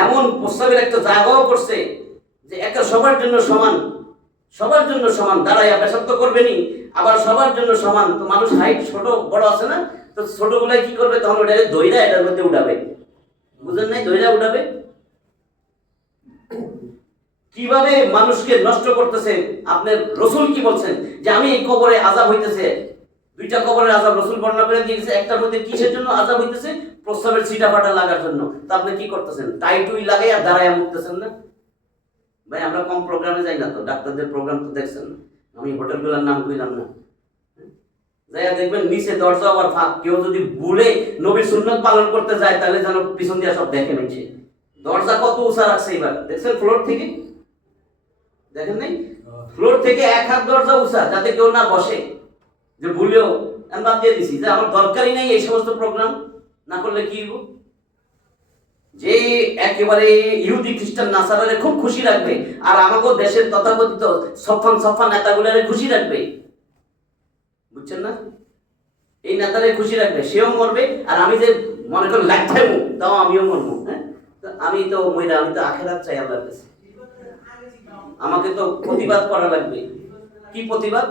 এমন প্রস্তাবের একটা জায়গাও করছে যে একটা সবার জন্য সমান, দাঁড়াইয়া পেশাব তো করবেনই, আবার সবার জন্য সমান। তো মানুষ হাইট ছোট বড় আছে না, তো ছোটগুলাই কি করবে, তখন ওটা দইরা এটার মধ্যে উঠাবে, বুঝেন নাই? দইরা উঠাবে। কিভাবে মানুষকে নষ্ট করতেছে। আপনার রসুল কি বলছেন যে আমি এই কবরে আযাব হইতেছে, 2টা কবরের আযাব রসুল বর্ণনা করে দিয়েছে। একটার মধ্যে কিসের জন্য আযাব হইতেছে? প্রস্রাবের ছিটা ফাটা লাগার জন্য। তা আপনি কি করতেছেন? টাইটুই লাগাই আর দাঁড়ায় মুখতেছেন না। ভাই আমরা কম প্রোগ্রামে যাই না তো, ডাক্তারদের প্রোগ্রাম তো দেখছেন না, আমি হোটেলগুলোর নাম কইলাম না, যাইয়া দেখবেন নিচে দরজা আবার ফাঁক, কেউ যদি ভুলে নবীর সুন্নাত পালন করতে যায় তাহলে যেন পিছন দিয়ে সব দেখে নিচ্ছে। দরজা কত উঁচা রাখছে এবার দেখছেন, ফ্লোর থেকে দেখেন নাই, ফ্লোর থেকে 1 হাত দরজা উঁচা, যাতে কেউ না বসে, যে ভুলেও। আমি বাদ দিয়ে দিছি যে আমার দরকারই নাই এই সমস্ত প্রোগ্রাম, না করলে কি হইব। যে একেবারে ইহুদি খ্রিস্টান নাসারারে খুব খুশি রাখবে, আর আমাকে দেশের তথাকথিত সফা নেতাগুলারে খুশি রাখবে, বুঝছেন না? এই নেতারে খুশি রাখবে, সেও মরবে, আর আমি যে মনে করি লাইফটাইম তাও আমিও মরবো। হ্যাঁ, আমি তো আখেরাত চাই আল্লাহর কাছে। আমাকে তো প্রতিবাদ করা লাগবে। কি প্রতিবাদ?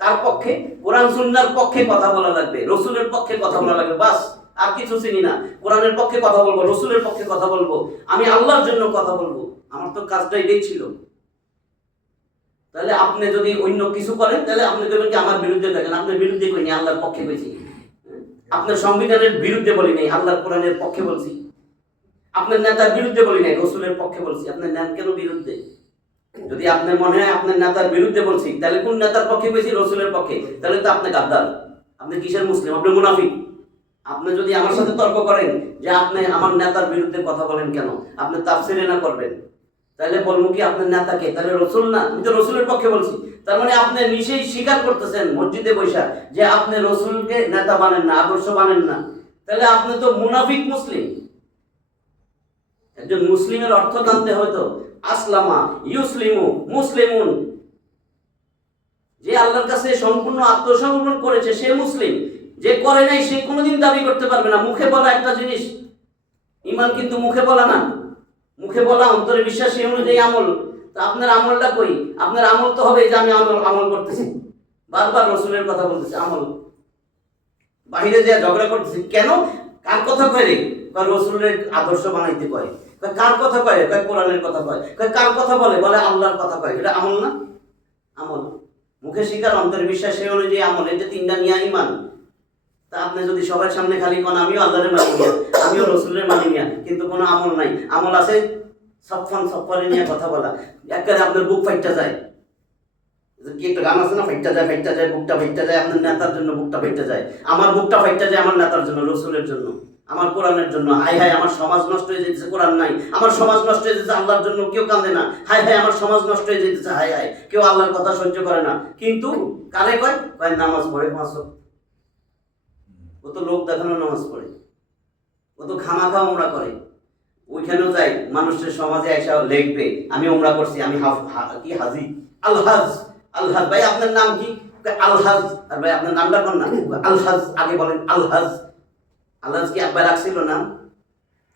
কার পক্ষে? কোরআন সুন্নাহর পক্ষে কথা বলা লাগবে, রসুলের পক্ষে কথা বলা লাগবে, বাস। আর কিছু চিনি না। কোরআনের পক্ষে কথা বলবো, রসুলের পক্ষে কথা বলবো, আমি আল্লাহর জন্য কথা বলবো। আমার তো কাজটা এটাই ছিল। তাহলে আপনি যদি অন্য কিছু করেন, তাহলে আপনি দেখবেন কি আমার বিরুদ্ধে থাকেন। আপনার বিরুদ্ধে কইনি, আল্লাহর পক্ষে কইছি। আপনার সংবিধানের বিরুদ্ধে বলি নাই, আল্লাহর কোরআনের পক্ষে বলছি। আপনার নেতার বিরুদ্ধে বলি নাই, রসুলের পক্ষে বলছি। আপনার নেন কেন বিরুদ্ধে? যদি আপনার মনে হয় আপনার নেতার বিরুদ্ধে বলছি, তাহলে কোন নেতার পক্ষে বলছি? রসুলের পক্ষে। তাহলে তো আপনি গাদ্দার, আপনি কিসের মুসলিম? আপনি মুনাফিক। আপনি যদি আমার সাথে তর্ক করেন যে আপনি আমার নেতার বিরুদ্ধে কথা বলেন কেন, আপনি তাফসীরে না করবেন, তাহলে বলবো কি আপনার নেতাকে? তাহলে রসুল না? আমি তো রসুলের পক্ষে বলছি। তার মানে আপনি নিজেই স্বীকার করতেছেন মসজিদে বৈশা যে আপনি রসুলকে নেতা মানেন না, আদর্শ মানেন না। তাহলে আপনি তো মুনাফিক মুসলিম। একজন মুসলিমের অর্থ জানতে হয়তো আসলামা ইউসলিমু মুসলিমুন, যে আল্লাহর কাছে সম্পূর্ণ আত্মসমর্পণ করেছে সে মুসলিম। যে করে নাই সে কোনোদিন দাবি করতে পারবে না। মুখে বলা একটা জিনিস, ঈমান কিন্তু মুখে বলা না। মুখে বলা, অন্তরে বিশ্বাস, সেই অনুযায়ী আমল। তা আপনার আমলটা কই? আপনার আমল তো হবে যে আমি আমল করতেছি, বারবার রসুলের কথা বলতেছি, আমল। বাহিরে যে ঝগড়া করতেছি কেন? কার কথা কয় রে? রসুলের আদর্শ বানাইতে কয়। কার কথা কয়? কোরআনের কথা কয়। কার কথা বলে? বলে আল্লাহর কথা কয়। এটা আমল না? আমল। মুখে স্বীকার, অন্তরে বিশ্বাস, সেই অনুযায়ী আমল। এটা তিনটা নিয়ে ঈমান। তা আপনি যদি সবার সামনে খালি কোন আমিও আল্লাহরে মানি মিয়া, আমিও রসুলের মানি মিয়া, কিন্তু কোনো আমল নাই। আমল আছে সফরে নিয়ে কথা বলা, একবারে আপনার বুক ফাইটটা যায়। কি একটা গান আছে না, ফাইটটা যায় বুকটা ফাইটটা যায়। আপনার নেতার জন্য বুকটা ফাইটটা যায়, আমার বুকটা ফাইটটা যায় আমার নেতার জন্য, রসুলের জন্য, আমার কোরআনের জন্য। হায় হায় আমার সমাজ নষ্ট হয়ে যেতেছে, কোরআন নাই। আমার সমাজ নষ্ট হয়ে যেতেছে, আল্লাহর জন্য কেউ কাঁদে না। হায় হায় আমার সমাজ নষ্ট হয়ে যেতেছে, হায় হায় কেউ আল্লাহর কথা সহ্য করে না। কিন্তু কালে কয় নামাজ পড়ে, ও তো লোক দেখানো নামাজ পড়ে, ও তো খামাখা উমরা করে। ওইখানেও যাই, মানুষের সমাজে এসে লিখবে আমি উমরা করছি, আমি কি হাজি, আলহাজ। আলহাজ ভাই আপনার নাম কি? আলহাজ। আর ভাই আপনার নামটা কোন না? আলহাজ। আগে বলেন আলহাজ। আলহাজ কি একবার রাখছিল নাম?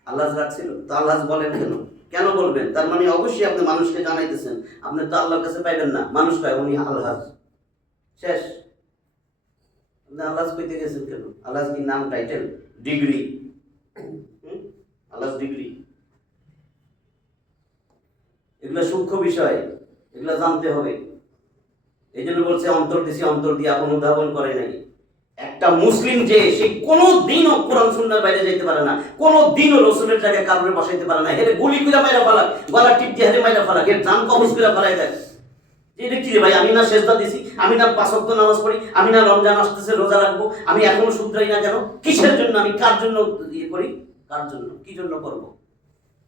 আলহাজ রাখছিল তো আলহাজ বলেন কেন? কেন বলবেন? তার মানে অবশ্যই আপনি মানুষকে জানাইতেছেন আপনি তো আল্লাহর কাছে পাইবেন না। মানুষ কয় উনি আলহাজ, শেষ। আপনি আলহাজ কইতে গেছেন কেন? আলহাজ কি নাম, টাইটেল, ডিগ্রি? আলহাজ ডিগ্রি, এগুলো সূক্ষ্ম বিষয়, এগুলো জানতে হবে। এই জন্য বলছে অন্তর দিছি, অন্তর দিয়ে আপন উদ্ভাবন করে নাই। একটা মুসলিম যে সে কোনো দিনও কোরআন সুন্নাহর বাইরে যেতে পারে না, কোনো দিনও রসুলের জায়গায় কারণে বসাইতে পারে না। হেরে গুলি করে মাইরা ফেলাক, গলা টিপ দিয়ে হেরে মাইরা ফেলাক, এর জান কবজ করে ফেলাই দেয়। এটা কি রে ভাই? আমি না সেজদা দিছি, আমি না 5 ওয়াক্ত নামাজ পড়ি, আমি না রমজান আসতেছে রোজা রাখবো, আমি এখনো শুধরাই না কেন? কিসের জন্য? আমি কার জন্য ইয়ে করি? কার জন্য? কি জন্য করব?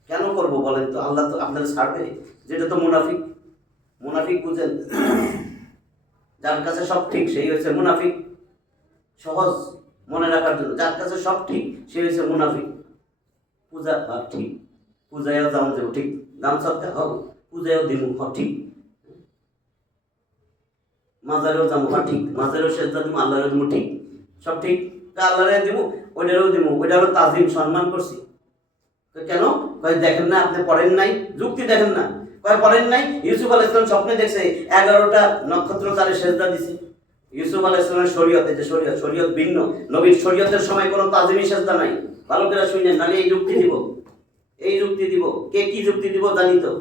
কেন করব বলেন তো? আল্লাহ তো আপনাদের ছাড়বে? যেটা তো মুনাফিক। মুনাফিক বুঝেন? যার কাছে সব ঠিক সেই হচ্ছে মুনাফিক। সহজ মনে রাখার জন্য, যার কাছে সব ঠিক সে হচ্ছে মুনাফিক। পূজা ঠিক, পূজায়ও দাম দেব ঠিক, দাম সৎকা হোক, পূজায়ও দিব ঠিক, মাজারেও যাবো ঠিক, মাজারেও সেজদা দিব, আল্লাহরেও দিব ঠিক, সব ঠিক। আল্লাহরে দিব, ওইটারও দিব, ওইটারও তাজিম সম্মান করছি। কেন? কয় দেখেন না আপনি পড়েন নাই? যুক্তি দেখেন না। কয় পড়েন নাই? ইউসুফ আলাইহিস সালাম স্বপ্নে দেখছে 11টা নক্ষত্র তারে সেজদা দিছে। ইউসুফ আলাইহিস সালামের শরীয়তে, যে শরীয়ত ভিন্ন, নবীর শরীয়তের সময় কোনো তাজিমি সেজদা নাই। ভালো করে শুনেন, নালে এই যুক্তি দিব, এই যুক্তি দিব। কে কি যুক্তি দিব জানি তো।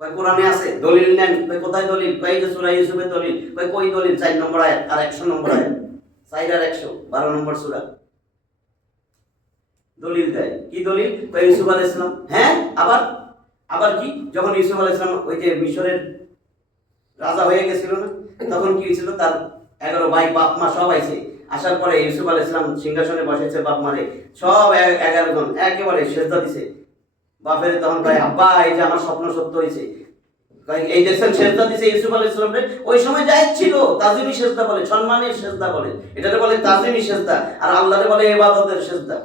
কয় কোরআনে আছে, দলিল নেন। কয় কোথায় দলিল? কয় যে সূরা ইউসুফের দলিল। কয় কই দলিল? 4 নম্বর আয়াত আর 100 নম্বর আয়াত, 4 আর 100, 12 নম্বর সূরা। দলিল দেয়। কি দলিল? কয় ইউসুফ আলাইহিস সালাম। হ্যাঁ, আবার কি? যখন ইউসুফ আলাইহিস সালাম ওই যে মিশরের রাজা হয়ে গেছিল না, তখন কি হয়েছিল? তার 11 ভাই, বাপ মা সব আইছে। আসার পরে ইউসুফ আলাইহিস সালাম সিংহাসনে বসেছে, বাপ মারে সব 11 জন একেবারে সেজদা দিছে। বাপের তখন কয় আব্বা এই যে আমার স্বপ্ন সত্য হয়েছে। এই দেখছেন সেজদা দিছে ইউসুফ আলাইহিস সালামরে। ওই সময় যাই ছিল তাজিমি সেজদা বলে, সম্মানের সেজদা বলে, এটাকে বলে তাজিমি সেজদা। আর আল্লাহরে বলে ইবাদতের সেজদা।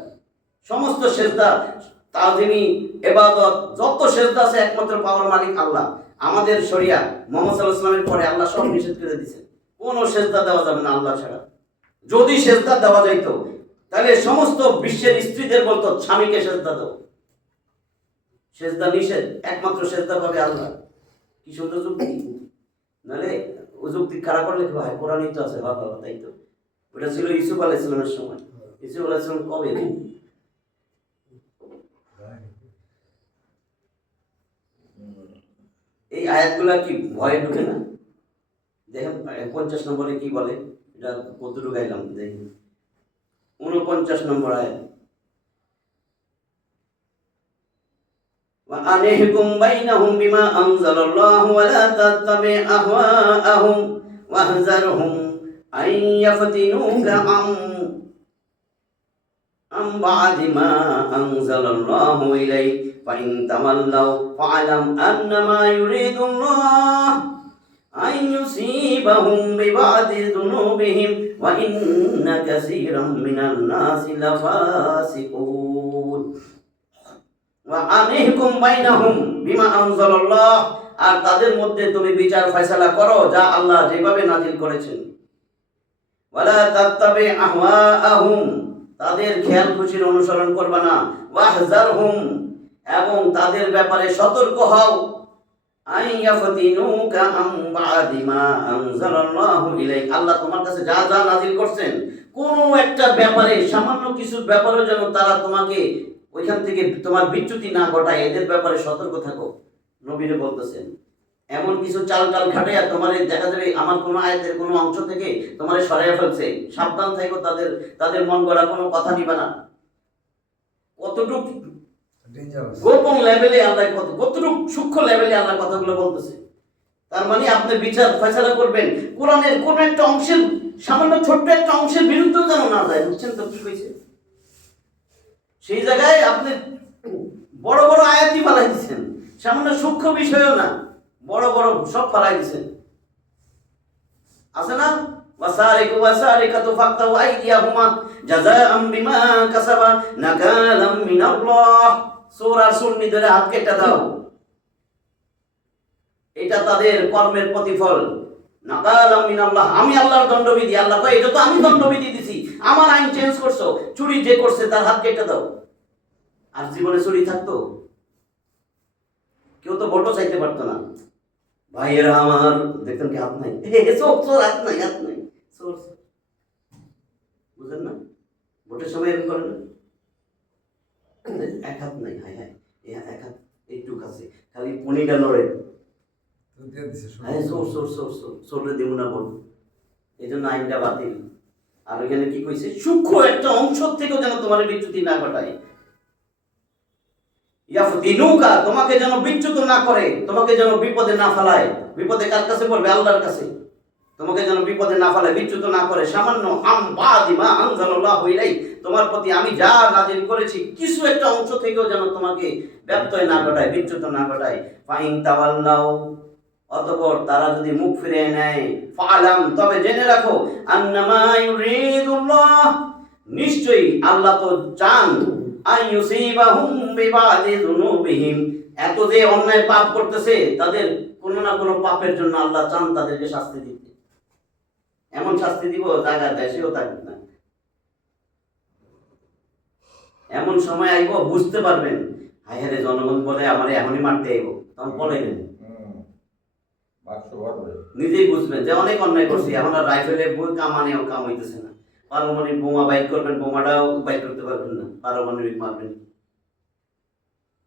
সমস্ত সেজদা তাজিমি, ইবাদত, যত সেজদা আছে একমাত্র পাওয়ার মালিক আল্লাহ। আমাদের শরিয়া মুহাম্মদ সাল্লাল্লাহু আলাইহি ওয়াসাল্লামের পরে আল্লাহ সব নিষেধ করে দিয়েছেন, কোনো সেজদা দেওয়া যাবে না আল্লাহ ছাড়া। যদি সেজদা দেওয়া যাইতো তাহলে সমস্ত বিশ্বের স্ত্রীদের বলতো স্বামীকে সেজদা দাও। সেজদা নিষেধ, একমাত্র সেজদা পাবে আল্লাহ। কি সুন্দর যুক্তি! নাহলে ও যুক্তি খারাপ করলে কি হয়? কোরআনই তো আছে, বাবা তাই তো। ওটা ছিল ইউসুফ আলাইহিস সালামের সময়। ইউসুফ আলাইহিস সালাম কবে? এই আয়াতগুলা কি ভয়ে ঢুকে না? দেখেন 50 নম্বরে কি বলে, এটা কতটুকু গাইলাম দেখি। 49 নম্বর আয়াত, وأنحكم بينهم بما أنزل الله ولا تتبع أهواءهم واحذرهم أن يفتنوك عن بعد ما أنزل الله إليك فإن تولوا فاعلم أنما يريد الله أن يصيبهم ببعض ذنوبهم وإن كثيرا من الناس لفاسقون وأنحكم بينهم بما أنزل الله, আর তাদের মধ্যে তুমি বিচার ফয়সালা করো যা আল্লাহ যেভাবে নাজিল করেছেন। ওয়ালা তাত্তাবি আহওয়াআহুম, তাদের খেয়াল খুশির অনুসরণ করবে না। ওয়াহজারহুম, এবং তাদের ব্যাপারে সতর্ক হও। আইয়াফতিনুকা আম বাদি মা আনজালাল্লাহু ইলাইক, আল্লাহ তোমার কাছে যা যা নাজিল করছেন কোন একটা ব্যাপারে, সামান্য কিছু ব্যাপারে যেন তারা তোমাকে ওইখান থেকে তোমার বিচ্যুতি না ঘটায়, এদের ব্যাপারে সতর্ক থাকো। নবীরে বলতেছেন এমন কিছু চাল টাল খাটাইয়া তোমার দেখা যাবে আমার কোনো আয়াতের কোনো অংশ থেকে তোমার সরাইয়া ফেলছে, সাবধান থাকো, তাদের মন গড়া কোনো কথা নিবে না। কতটুকু গোপন লেভেলে আল্লাহ, কতটুকু সূক্ষ্ম লেভেলে আল্লাহ কথাগুলো বলতেছে। তার মানে আপনি বিচার ফয়সালা করবেন কোরআনের কোন একটা অংশের, সামান্য ছোট্ট একটা অংশের বিরুদ্ধেও যেন না যায়। বুঝছেন তো কি কইছে? সেই জায়গায় আপনি বড় বড় আয়াতই ফালাই দিচ্ছেন, সামান্য সূক্ষ্ম বিষয়ও না, বড় বড় সব ফালাই দিচ্ছেন। আছে না, ওয়াসারিকু ওয়াসারিকাতু ফাকতাউ আইদিয়াহুমা জাযাআম বিমা কাসাবা নাকালাম মিনাল্লাহ, সূরা সুন্নি ধরে হাত কেটে দাও, এটা তাদের কর্মের প্রতিফল। নাকালাম মিনাল্লাহ, আমি আল্লাহর দণ্ডবিধি। আল্লাহ কয় এটা তো আমি দণ্ডবিধি দিছি, আমার আইন চেঞ্জ করছো, চুরি যে করছে তার হাত কেটে দাও। আর জীবনে চুরি থাকতো? কেউ তো ভোটও চাইতে পারতো না। ভাইয়েরা আমার, দেখতেন কি হাত নাই, চোর হাত নাই, হাত নাই, চোর। বুঝলেন না? ভোটের সময় এরকম করেন না, এক হাত নাই, হাই হাই এক হাত একটু কাছে, খালি পনিটা নড়ে, হ্যাঁ চোর চোর চোর চোর, চোরে দেব না বল। এই জন্য আইনটা বাতিল। আর ওইখানে কি কইছে, সূক্ষ্ম একটা অংশ থেকেও যেন তোমার বিচ্যুতি না ঘটায়। ইয়াফদিনুকা, তোমাকে যেন বিচ্যুত না করে, তোমাকে যেন বিপদে না ফেলায়। বিপদে কার কাছে পড়বে? আল্লাহর কাছে। তোমাকে যেন বিপদে না ফেলায়, বিচ্যুত না করে। সামান্য আম বাদি মা আনজালাল্লাহু ইলাইক, তোমার প্রতি আমি যা নাযিল করেছি কিছু একটা অংশ থেকেও যেন তোমাকে ব্যত্যয় না ঘটায়, বিচ্যুত না ঘটায়। ফাইন তাওয়াল্লাউ, অতঃপর তারা যদি মুখ ফিরিয়ে নেয়, ফালাম, তবে জেনে রাখো, আন্নামা ইউরিদুল্লাহ, নিশ্চয়ই আল্লাহ তো চান, আইয়ুসিবাহুম বিবাদি যুনুবিহিম, এত যে অন্যায় পাপ করতেছে তাদের কোনো না কোনো পাপের জন্য আল্লাহ চান তাদেরকে শাস্তি দিতে। এমন শাস্তি দিব জায়গা দেশেও থাকবে না। এমন সময় আইব বুঝতে পারবেন, হায় হায় জনগণ বলে আমার এখনই মারতে আইব, তখন বলে নেন, নিজেই বুঝবেন যে অনেক অন্যায় করছি। এখন আর রাইফেলে বই কামানেও কাম হইতেছে না। পারমাণবিক বোমা বাইক করবেন, বোমাটাও বাইক করতে পারবেন না। পারমাণবিক মারবেন,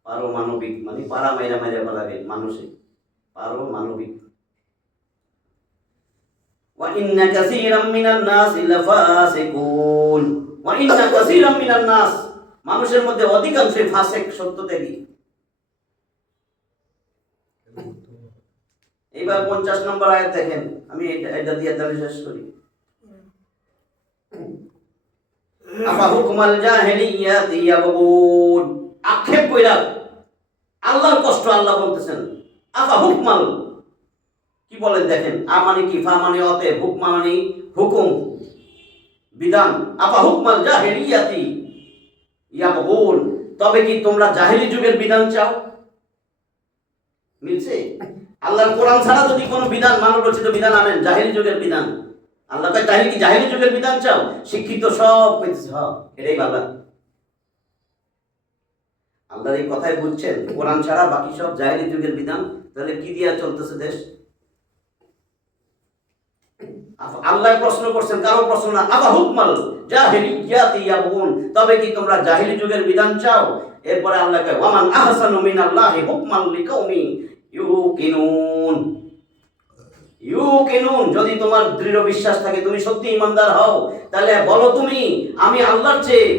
পারমাণবিক মানে পারা মাইরা মাইরা পালাবে মানুষে, পারমাণবিক। ওয়া ইন্না কাসীরাম মিনান নাস লাফাসিকুন, ওয়া ইন্না কাসীরাম মিনান নাস, মানুষের মধ্যে অধিকাংশই ফাসিক, সত্যত্যাগী। এইবার 50 নম্বর আয়াত দেখেন, আমি এটা দিয়ে তাহলে শেষ করি। আফা হুকমাল জাহিলিয়াতি ইয়াবগুন, আক্ষেপ কইরা আল্লাহর কষ্ট আল্লাহ বলতেছেন। আফা হুকমাল, কি বলেন দেখেন, আ মানে কি, ফা মানে অতএব, হুকমা মানে হুকুম, বিধান। আফা হুকমাল জাহিলিয়াতি ইয়াবগুন, তবে কি তোমরা জাহেলি যুগের বিধান চাও? মিলছে? আল্লাহর কোরআন ছাড়া যদি কোনো বিধান, মানব রচিত বিধান আনেন, জাহেলি যুগের বিধান, আল্লাহ কয় তাহলে কি জাহেলি যুগের বিধান চাও? শিক্ষিত সব পেয়েছে, এটাই বাবা। আল্লাহর এই কথাই বুঝছেন, কোরআন ছাড়া বাকি সব জাহেলি যুগের বিধান। তাহলে কি দিয়া চলতেছে দেশ? আল্লাহ প্রশ্ন করছেন, কারো প্রশ্ন না। আবা হুকমাল জাহিলিয়াতি ইয়াবগুন, তবে কি তোমরা জাহিলি যুগের বিধান চাও? এরপরে আল্লাহ কয় ওয়ামান আহসানু মিনাল্লাহি হুকমান লিকাউমি ইউকিনুন। ইউকিনুন, যদি তোমার দৃঢ় বিশ্বাস থাকে, তুমি সত্যি ঈমানদার হও, তাহলে বলো তুমি, আমি আল্লাহর চেয়ে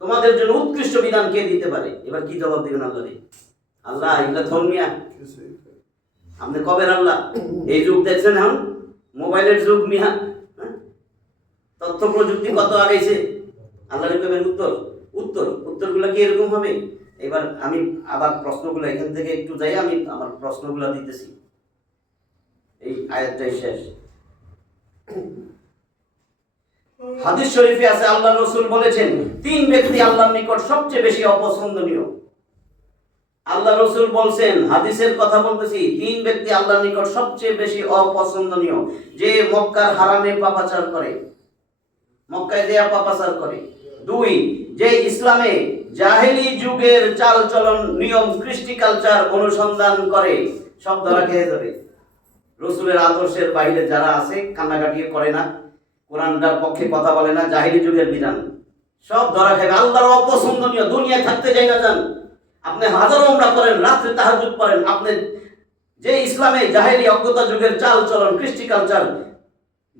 তোমাদের জন্য উৎকৃষ্ট বিধান কে দিতে পারে? এবার কি জবাব দিবেন আল্লাহরে? আল্লাহ এগুলা ধর্মিয়া, আপনি কবের আল্লাহ? এই যুগ দেখছেন এখন, মোবাইলের যুগ মিয়া, তথ্য প্রযুক্তি কত আগাইছে। আল্লাহরে কবেন উত্তরগুলো কি এরকম হবে? এবার আমি আবার প্রশ্নগুলো এখান থেকে একটু যাই, আমি আমার প্রশ্নগুলো দিতেছি, এই আয়াতটাই শেষ। হাদিস শরীফে আছে, আল্লাহ রাসূল বলেছেন 3 ব্যক্তি আল্লাহর নিকট সবচেয়ে বেশি অপছন্দনীয়। আল্লাহ রাসূল বলছেন, হাদিসের কথা বলতেছি, 3 ব্যক্তি আল্লাহর নিকট সবচেয়ে বেশি অপছন্দনীয়। যে মক্কার হারামে পাপাচার করে, মক্কায় দেয়া পাপাচার করে। 2, যে ইসলামে জাহেলি যুগের চাল চলন, নিয়ম, কৃষ্টি কালচার অনুসন্ধান করে। সব ধরা খেয়ে যাবে। রাসূলের আদর্শের বাইরে যারা আছে, কান্নাকাটি করে না, কোরআনটার পক্ষে কথা বলে না, জাহেলি যুগের বিধান, সব ধরা খাবে। আল্লাহর অপছন্দনীয়। দুনিয়ায় থাকতে যাই না যান, আপনি হাজারো উমরা করেন, রাত্রে তাহাজ্জুদ পড়েন, আপনি যে ইসলামে জাহেলি অজ্ঞতা যুগের চাল চলন, কৃষ্টি কালচার,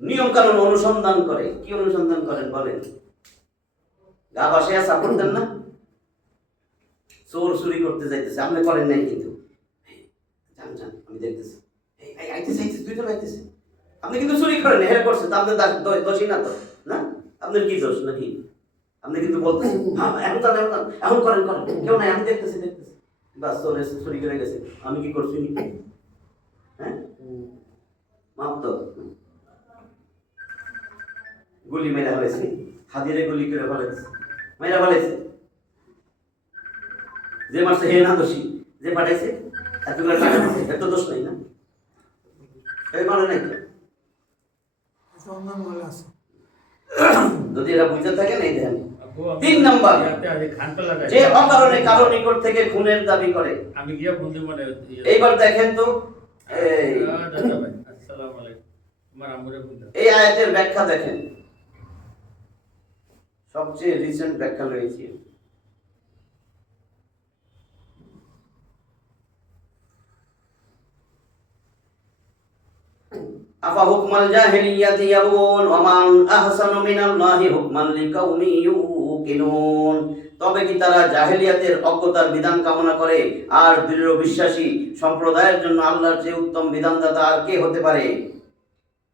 নিয়ম কানুন অনুসন্ধান করে। কি অনুসন্ধান করেন বলেন? গা বাসায় সাপোর্ট দেন না? চোর চুরি করতে যাইতেছে, আপনি করেন নাই, কিন্তু যান যান, আমি দেখতেছি, দুইজন আইতেছে, আপনি কিন্তু চুরি করেন, হেরে করছেন, তা আপনার দোষী না তো? না, আপনার কি দোষ নাকি? আপনি কিন্তু বলতেছেন এখন করেন, কেউ নাই, আমি দেখতেছি। বাস চলে এসে চুরি করে গেছে, আমি কি করছি? হ্যাঁ, মাপ তো গুলি মেরা হয়েছে, হাদিরে গুলি করে ফেলেছে, মেরা ফেলেছে। যে মারছে হে না দোষী, যে পাঠাইছে এতগুলো টাকা দিচ্ছে, এত দোষ নাই না? এই মানে নাই তো, যদি এরা বুঝতে থাকে না। এই দেখেন 3 নাম্বার, যে অকারণে কারো নিকট থেকে খুনের দাবি করে। আমি গিয়া বন্ধু মানে এইবার দেখেন তো, আসসালামু আলাইকুম, আমার আমরে বন্ধু, এই আয়াতের ব্যাখ্যা দেখেন, সবচেয়ে রিসেন্ট ব্যাখ্যা রয়েছে। আফা হুকমাল জাহিলিয়াতি ইয়াবগুন ওয়া মান আহসানু মিনাল্লাহি হুকমান লিকাউমি ইউকিনুন, তবে কি তারা জাহেলিয়াতের অজ্ঞতার বিধান কামনা করে, আর দৃঢ় বিশ্বাসী সম্প্রদায়ের জন্য আল্লাহর চেয়ে উত্তম বিধানদাতা আর কে হতে পারে?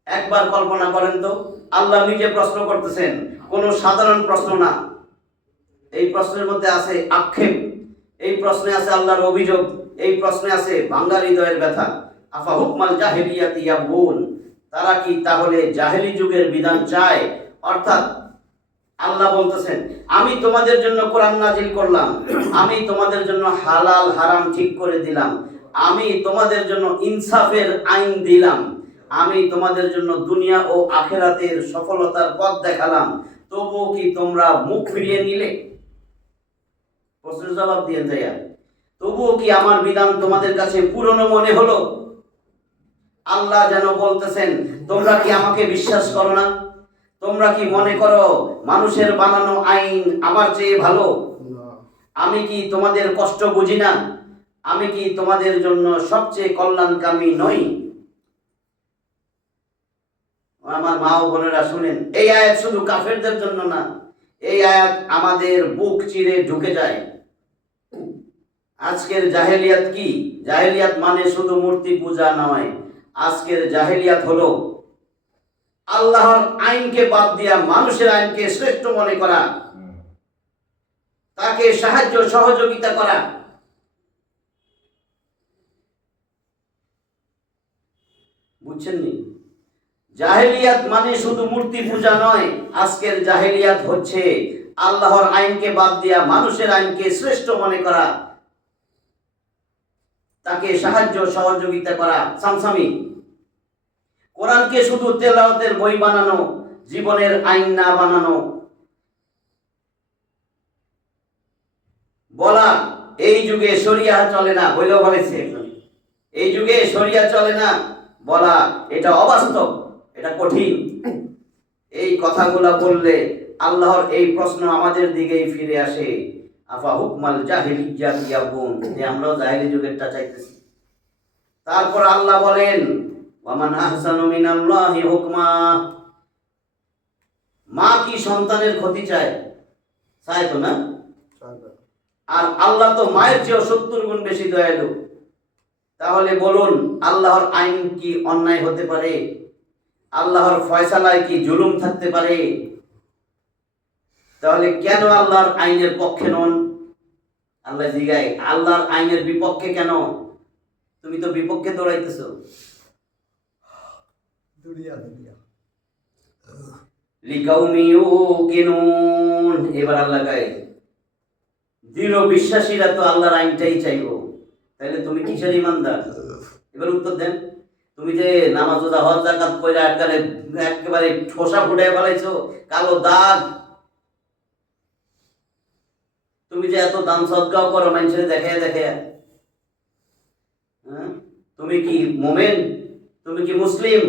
একবার কল্পনা করেন তো, আল্লাহ নিজে প্রশ্ন করতেছেন, কোনো সাধারণ প্রশ্ন না। এই প্রশ্নের মধ্যে আছে আক্ষেপ, এই প্রশ্নে আছে আল্লাহর অভিযোগ, এই প্রশ্নে আছে ভাঙ্গা হৃদয়ের ব্যথা। আফা হুকমাল জাহিলিয়াতি ইয়াবগুন, তারা কি তাহলে জাহেলি যুগের বিধান চায়? অর্থাৎ আল্লাহ বলতেছেন, আমি তোমাদের জন্য কোরআন নাজিল করলাম, আমি তোমাদের জন্য হালাল হারাম ঠিক করে দিলাম, আমি তোমাদের জন্য ইনসাফের আইন দিলাম, আমি তোমাদের জন্য দুনিয়া ও আখিরাতের সফলতার পথ দেখালাম, তবুও কি তোমরা মুখ ফিরিয়ে নিলে? প্রশ্নের জবাব দিয়ে যাইয়া, তবুও কি আমার বিধান তোমাদের কাছে পুরনো মনে হলো? আল্লাহ যেন বলতেছেন, তোমরা কি আমাকে বিশ্বাস করো না? তোমরা কি মনে করো মানুষের বানানো আইন আমার চেয়ে ভালো? আমি কি তোমাদের কষ্ট বুঝি না? আমি কি তোমাদের জন্য সবচেয়ে কল্যাণকামী নই? আমার মা ও বোনেরা শুনেন, এই আয়াত শুধু কাফেরদের জন্য না, এই আয়াত আমাদের বুক চিরে ঢুকে যায়। আজকের জাহেলিয়াত কি? জাহেলিয়াত মানে শুধু মূর্তি পূজা নয়, আজকের জাহেলিয়াত হলো আল্লাহর আইনকে বাদ দিয়া মানুষের আইনকে শ্রেষ্ঠ মনে করা, তাকে সাহায্য সহযোগিতা করা। বুঝছেন নি? জাহেলিয়াত মানে শুধু মূর্তি পূজা নয়, আজকের জাহেলিয়াত হচ্ছে আল্লাহর আইনকে বাদ দিয়া মানুষের আইনকে শ্রেষ্ঠ মনে করা, তাকে সাহায্য সহযোগিতা করা, সামসামি। কোরআনকে শুধু তেলাওয়াতের বই বানানো, জীবনের আইন না বানানো। বলা এই যুগে শরিয়া চলে না, বলেও বলেছে এই যুগে শরিয়া চলে না, বলা এটা অবাস্তব, এটা কঠিন। এই কথাগুলা বললে আল্লাহর এই প্রশ্ন আমাদের দিকেই ফিরে আসে, আফা হুকমাল জাহিলিয়্যাত ইয়াবুন, যে আমরাও জাহিলি যুগেরটা চাইতেছি। তারপর আল্লাহ বলেন ওয়ামান আহসানু মিনাল্লাহি হুকমা। মা কি সন্তানের ক্ষতি চায়? চায় তো না। আর আল্লাহ তো মায়ের চেয়েও 70 গুণ বেশি দয়ালু। তাহলে বলুন আল্লাহর আইন কি অন্যায় হতে পারে? আল্লাহর ফয়সালায় কি জুলুম থাকতে পারে? তাহলে কেন আল্লাহর আইনের পক্ষে নন? আল্লাহ জিগায় আল্লাহর আইনের বিপক্ষে কেন? তুমি তো বিপক্ষে দৌড়াইতেছো। লিকাউমি ইউকিনুন। এবার আল্লাহ গায় দৃঢ় বিশ্বাসীরা তো আল্লাহর আইনটাই চাইবো। তাহলে তুমি কিসের ইমানদার? এবার উত্তর দেন। তুমি যে নামাজ রোজা হজ যাকাত কইরা একেবারে ঠোসা ফুটায় ফেলাইছো, কালো দাগ। তুমি যে এত দান সদকাও করো মানুষের দেখে দেখে, তুমি কি মুমিন? তুমি কি মুসলিম?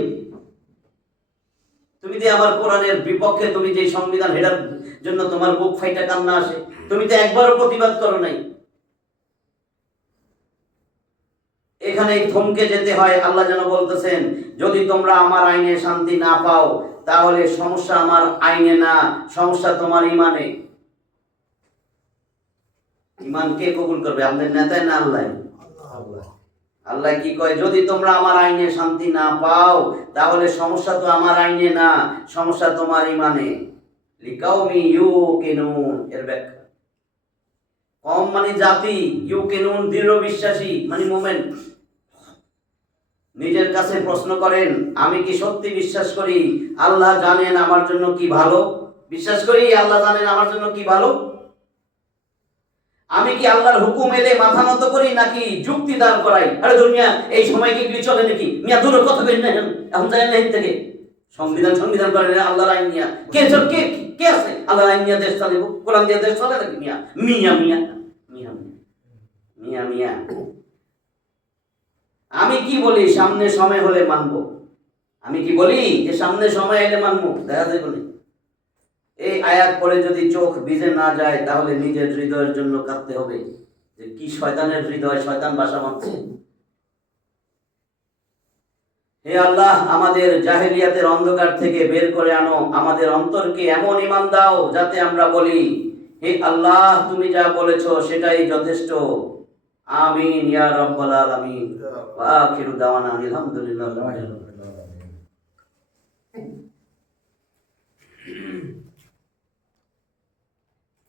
তুমি যে আমার কোরআনের বিপক্ষে, তুমি যে সংবিধান হেডার জন্য তোমার বুক ফাইটা কান্না আসে, তুমি তো একবারও প্রতিবাদ করো নাই। এখানেই থমকে যেতে হয়। আল্লাহ যেন বলতেছেন যদি তোমরা আমার আইনে শান্তি না পাও, তাহলে সমস্যা আমার আইনে না, সমস্যা তোমার ইমানে। ইমান কে কবুল করবে? আমাদের নেতায় না আল্লাহ? আল্লাহ কি কয়? যদি তোমরা আমার আইনে শান্তি না পাও, তাহলে সমস্যা তো আমার আইনে না, সমস্যা তোমার ইমানে। লিকাউমি ইউকিনুন। এর ব্যাখ্যা কম মানে জাতি, ইউকিনুন দৃঢ় বিশ্বাসী মানে মুমিন। নিজের কাছে প্রশ্ন করেন, আমি কি সত্যি বিশ্বাস করি আল্লাহ জানেন আমার জন্য কি ভালো? বিশ্বাস করি আল্লাহ জানেন আমার জন্য কি ভালো? আমি কি আল্লাহর হুকুম এলে মাথা নত করি নাকি যুক্তি দাঁড় করাই? আরে দুনিয়া এই সময় কি চলে নাকি? মিয়া দূরের কথা কই না, এখন যায় না থেকে সংবিধান করে না আল্লাহর আইন নিয়া। কে কে কে আছে আল্লাহর আইন নিয়া দেশ চালাবো? কোরআন দিয়ে দেশ চলে নাকি? মিয়া মিয়া মিয়া মিয়া মিয়া মিয়া। আমি কি বলি সামনে সময় হলে মানবো? আমি কি বলি যে সামনে সময় এলে মানবো? দেখা যাবে না। এই আয়াত পড়ে যদি চোখ ভিজে না যায়, তাহলে নিজের হৃদয়ের জন্য কাঁদতে হবে যে কি শয়তানের হৃদয়, শয়তান বাসা বাঁধছে। হে আল্লাহ, আমাদের জাহেলিয়াতের অন্ধকার থেকে বের করে আনো, আমাদের অন্তরকে এমন ঈমান দাও যাতে আমরা বলি হে আল্লাহ তুমি যা বলেছো সেটাই যথেষ্ট। আমিন ইয়া রাব্বাল আলামিন। ওয়া আখিরু দাওয়ানা আলহামদুলিল্লাহি রাব্বিল আলামিন।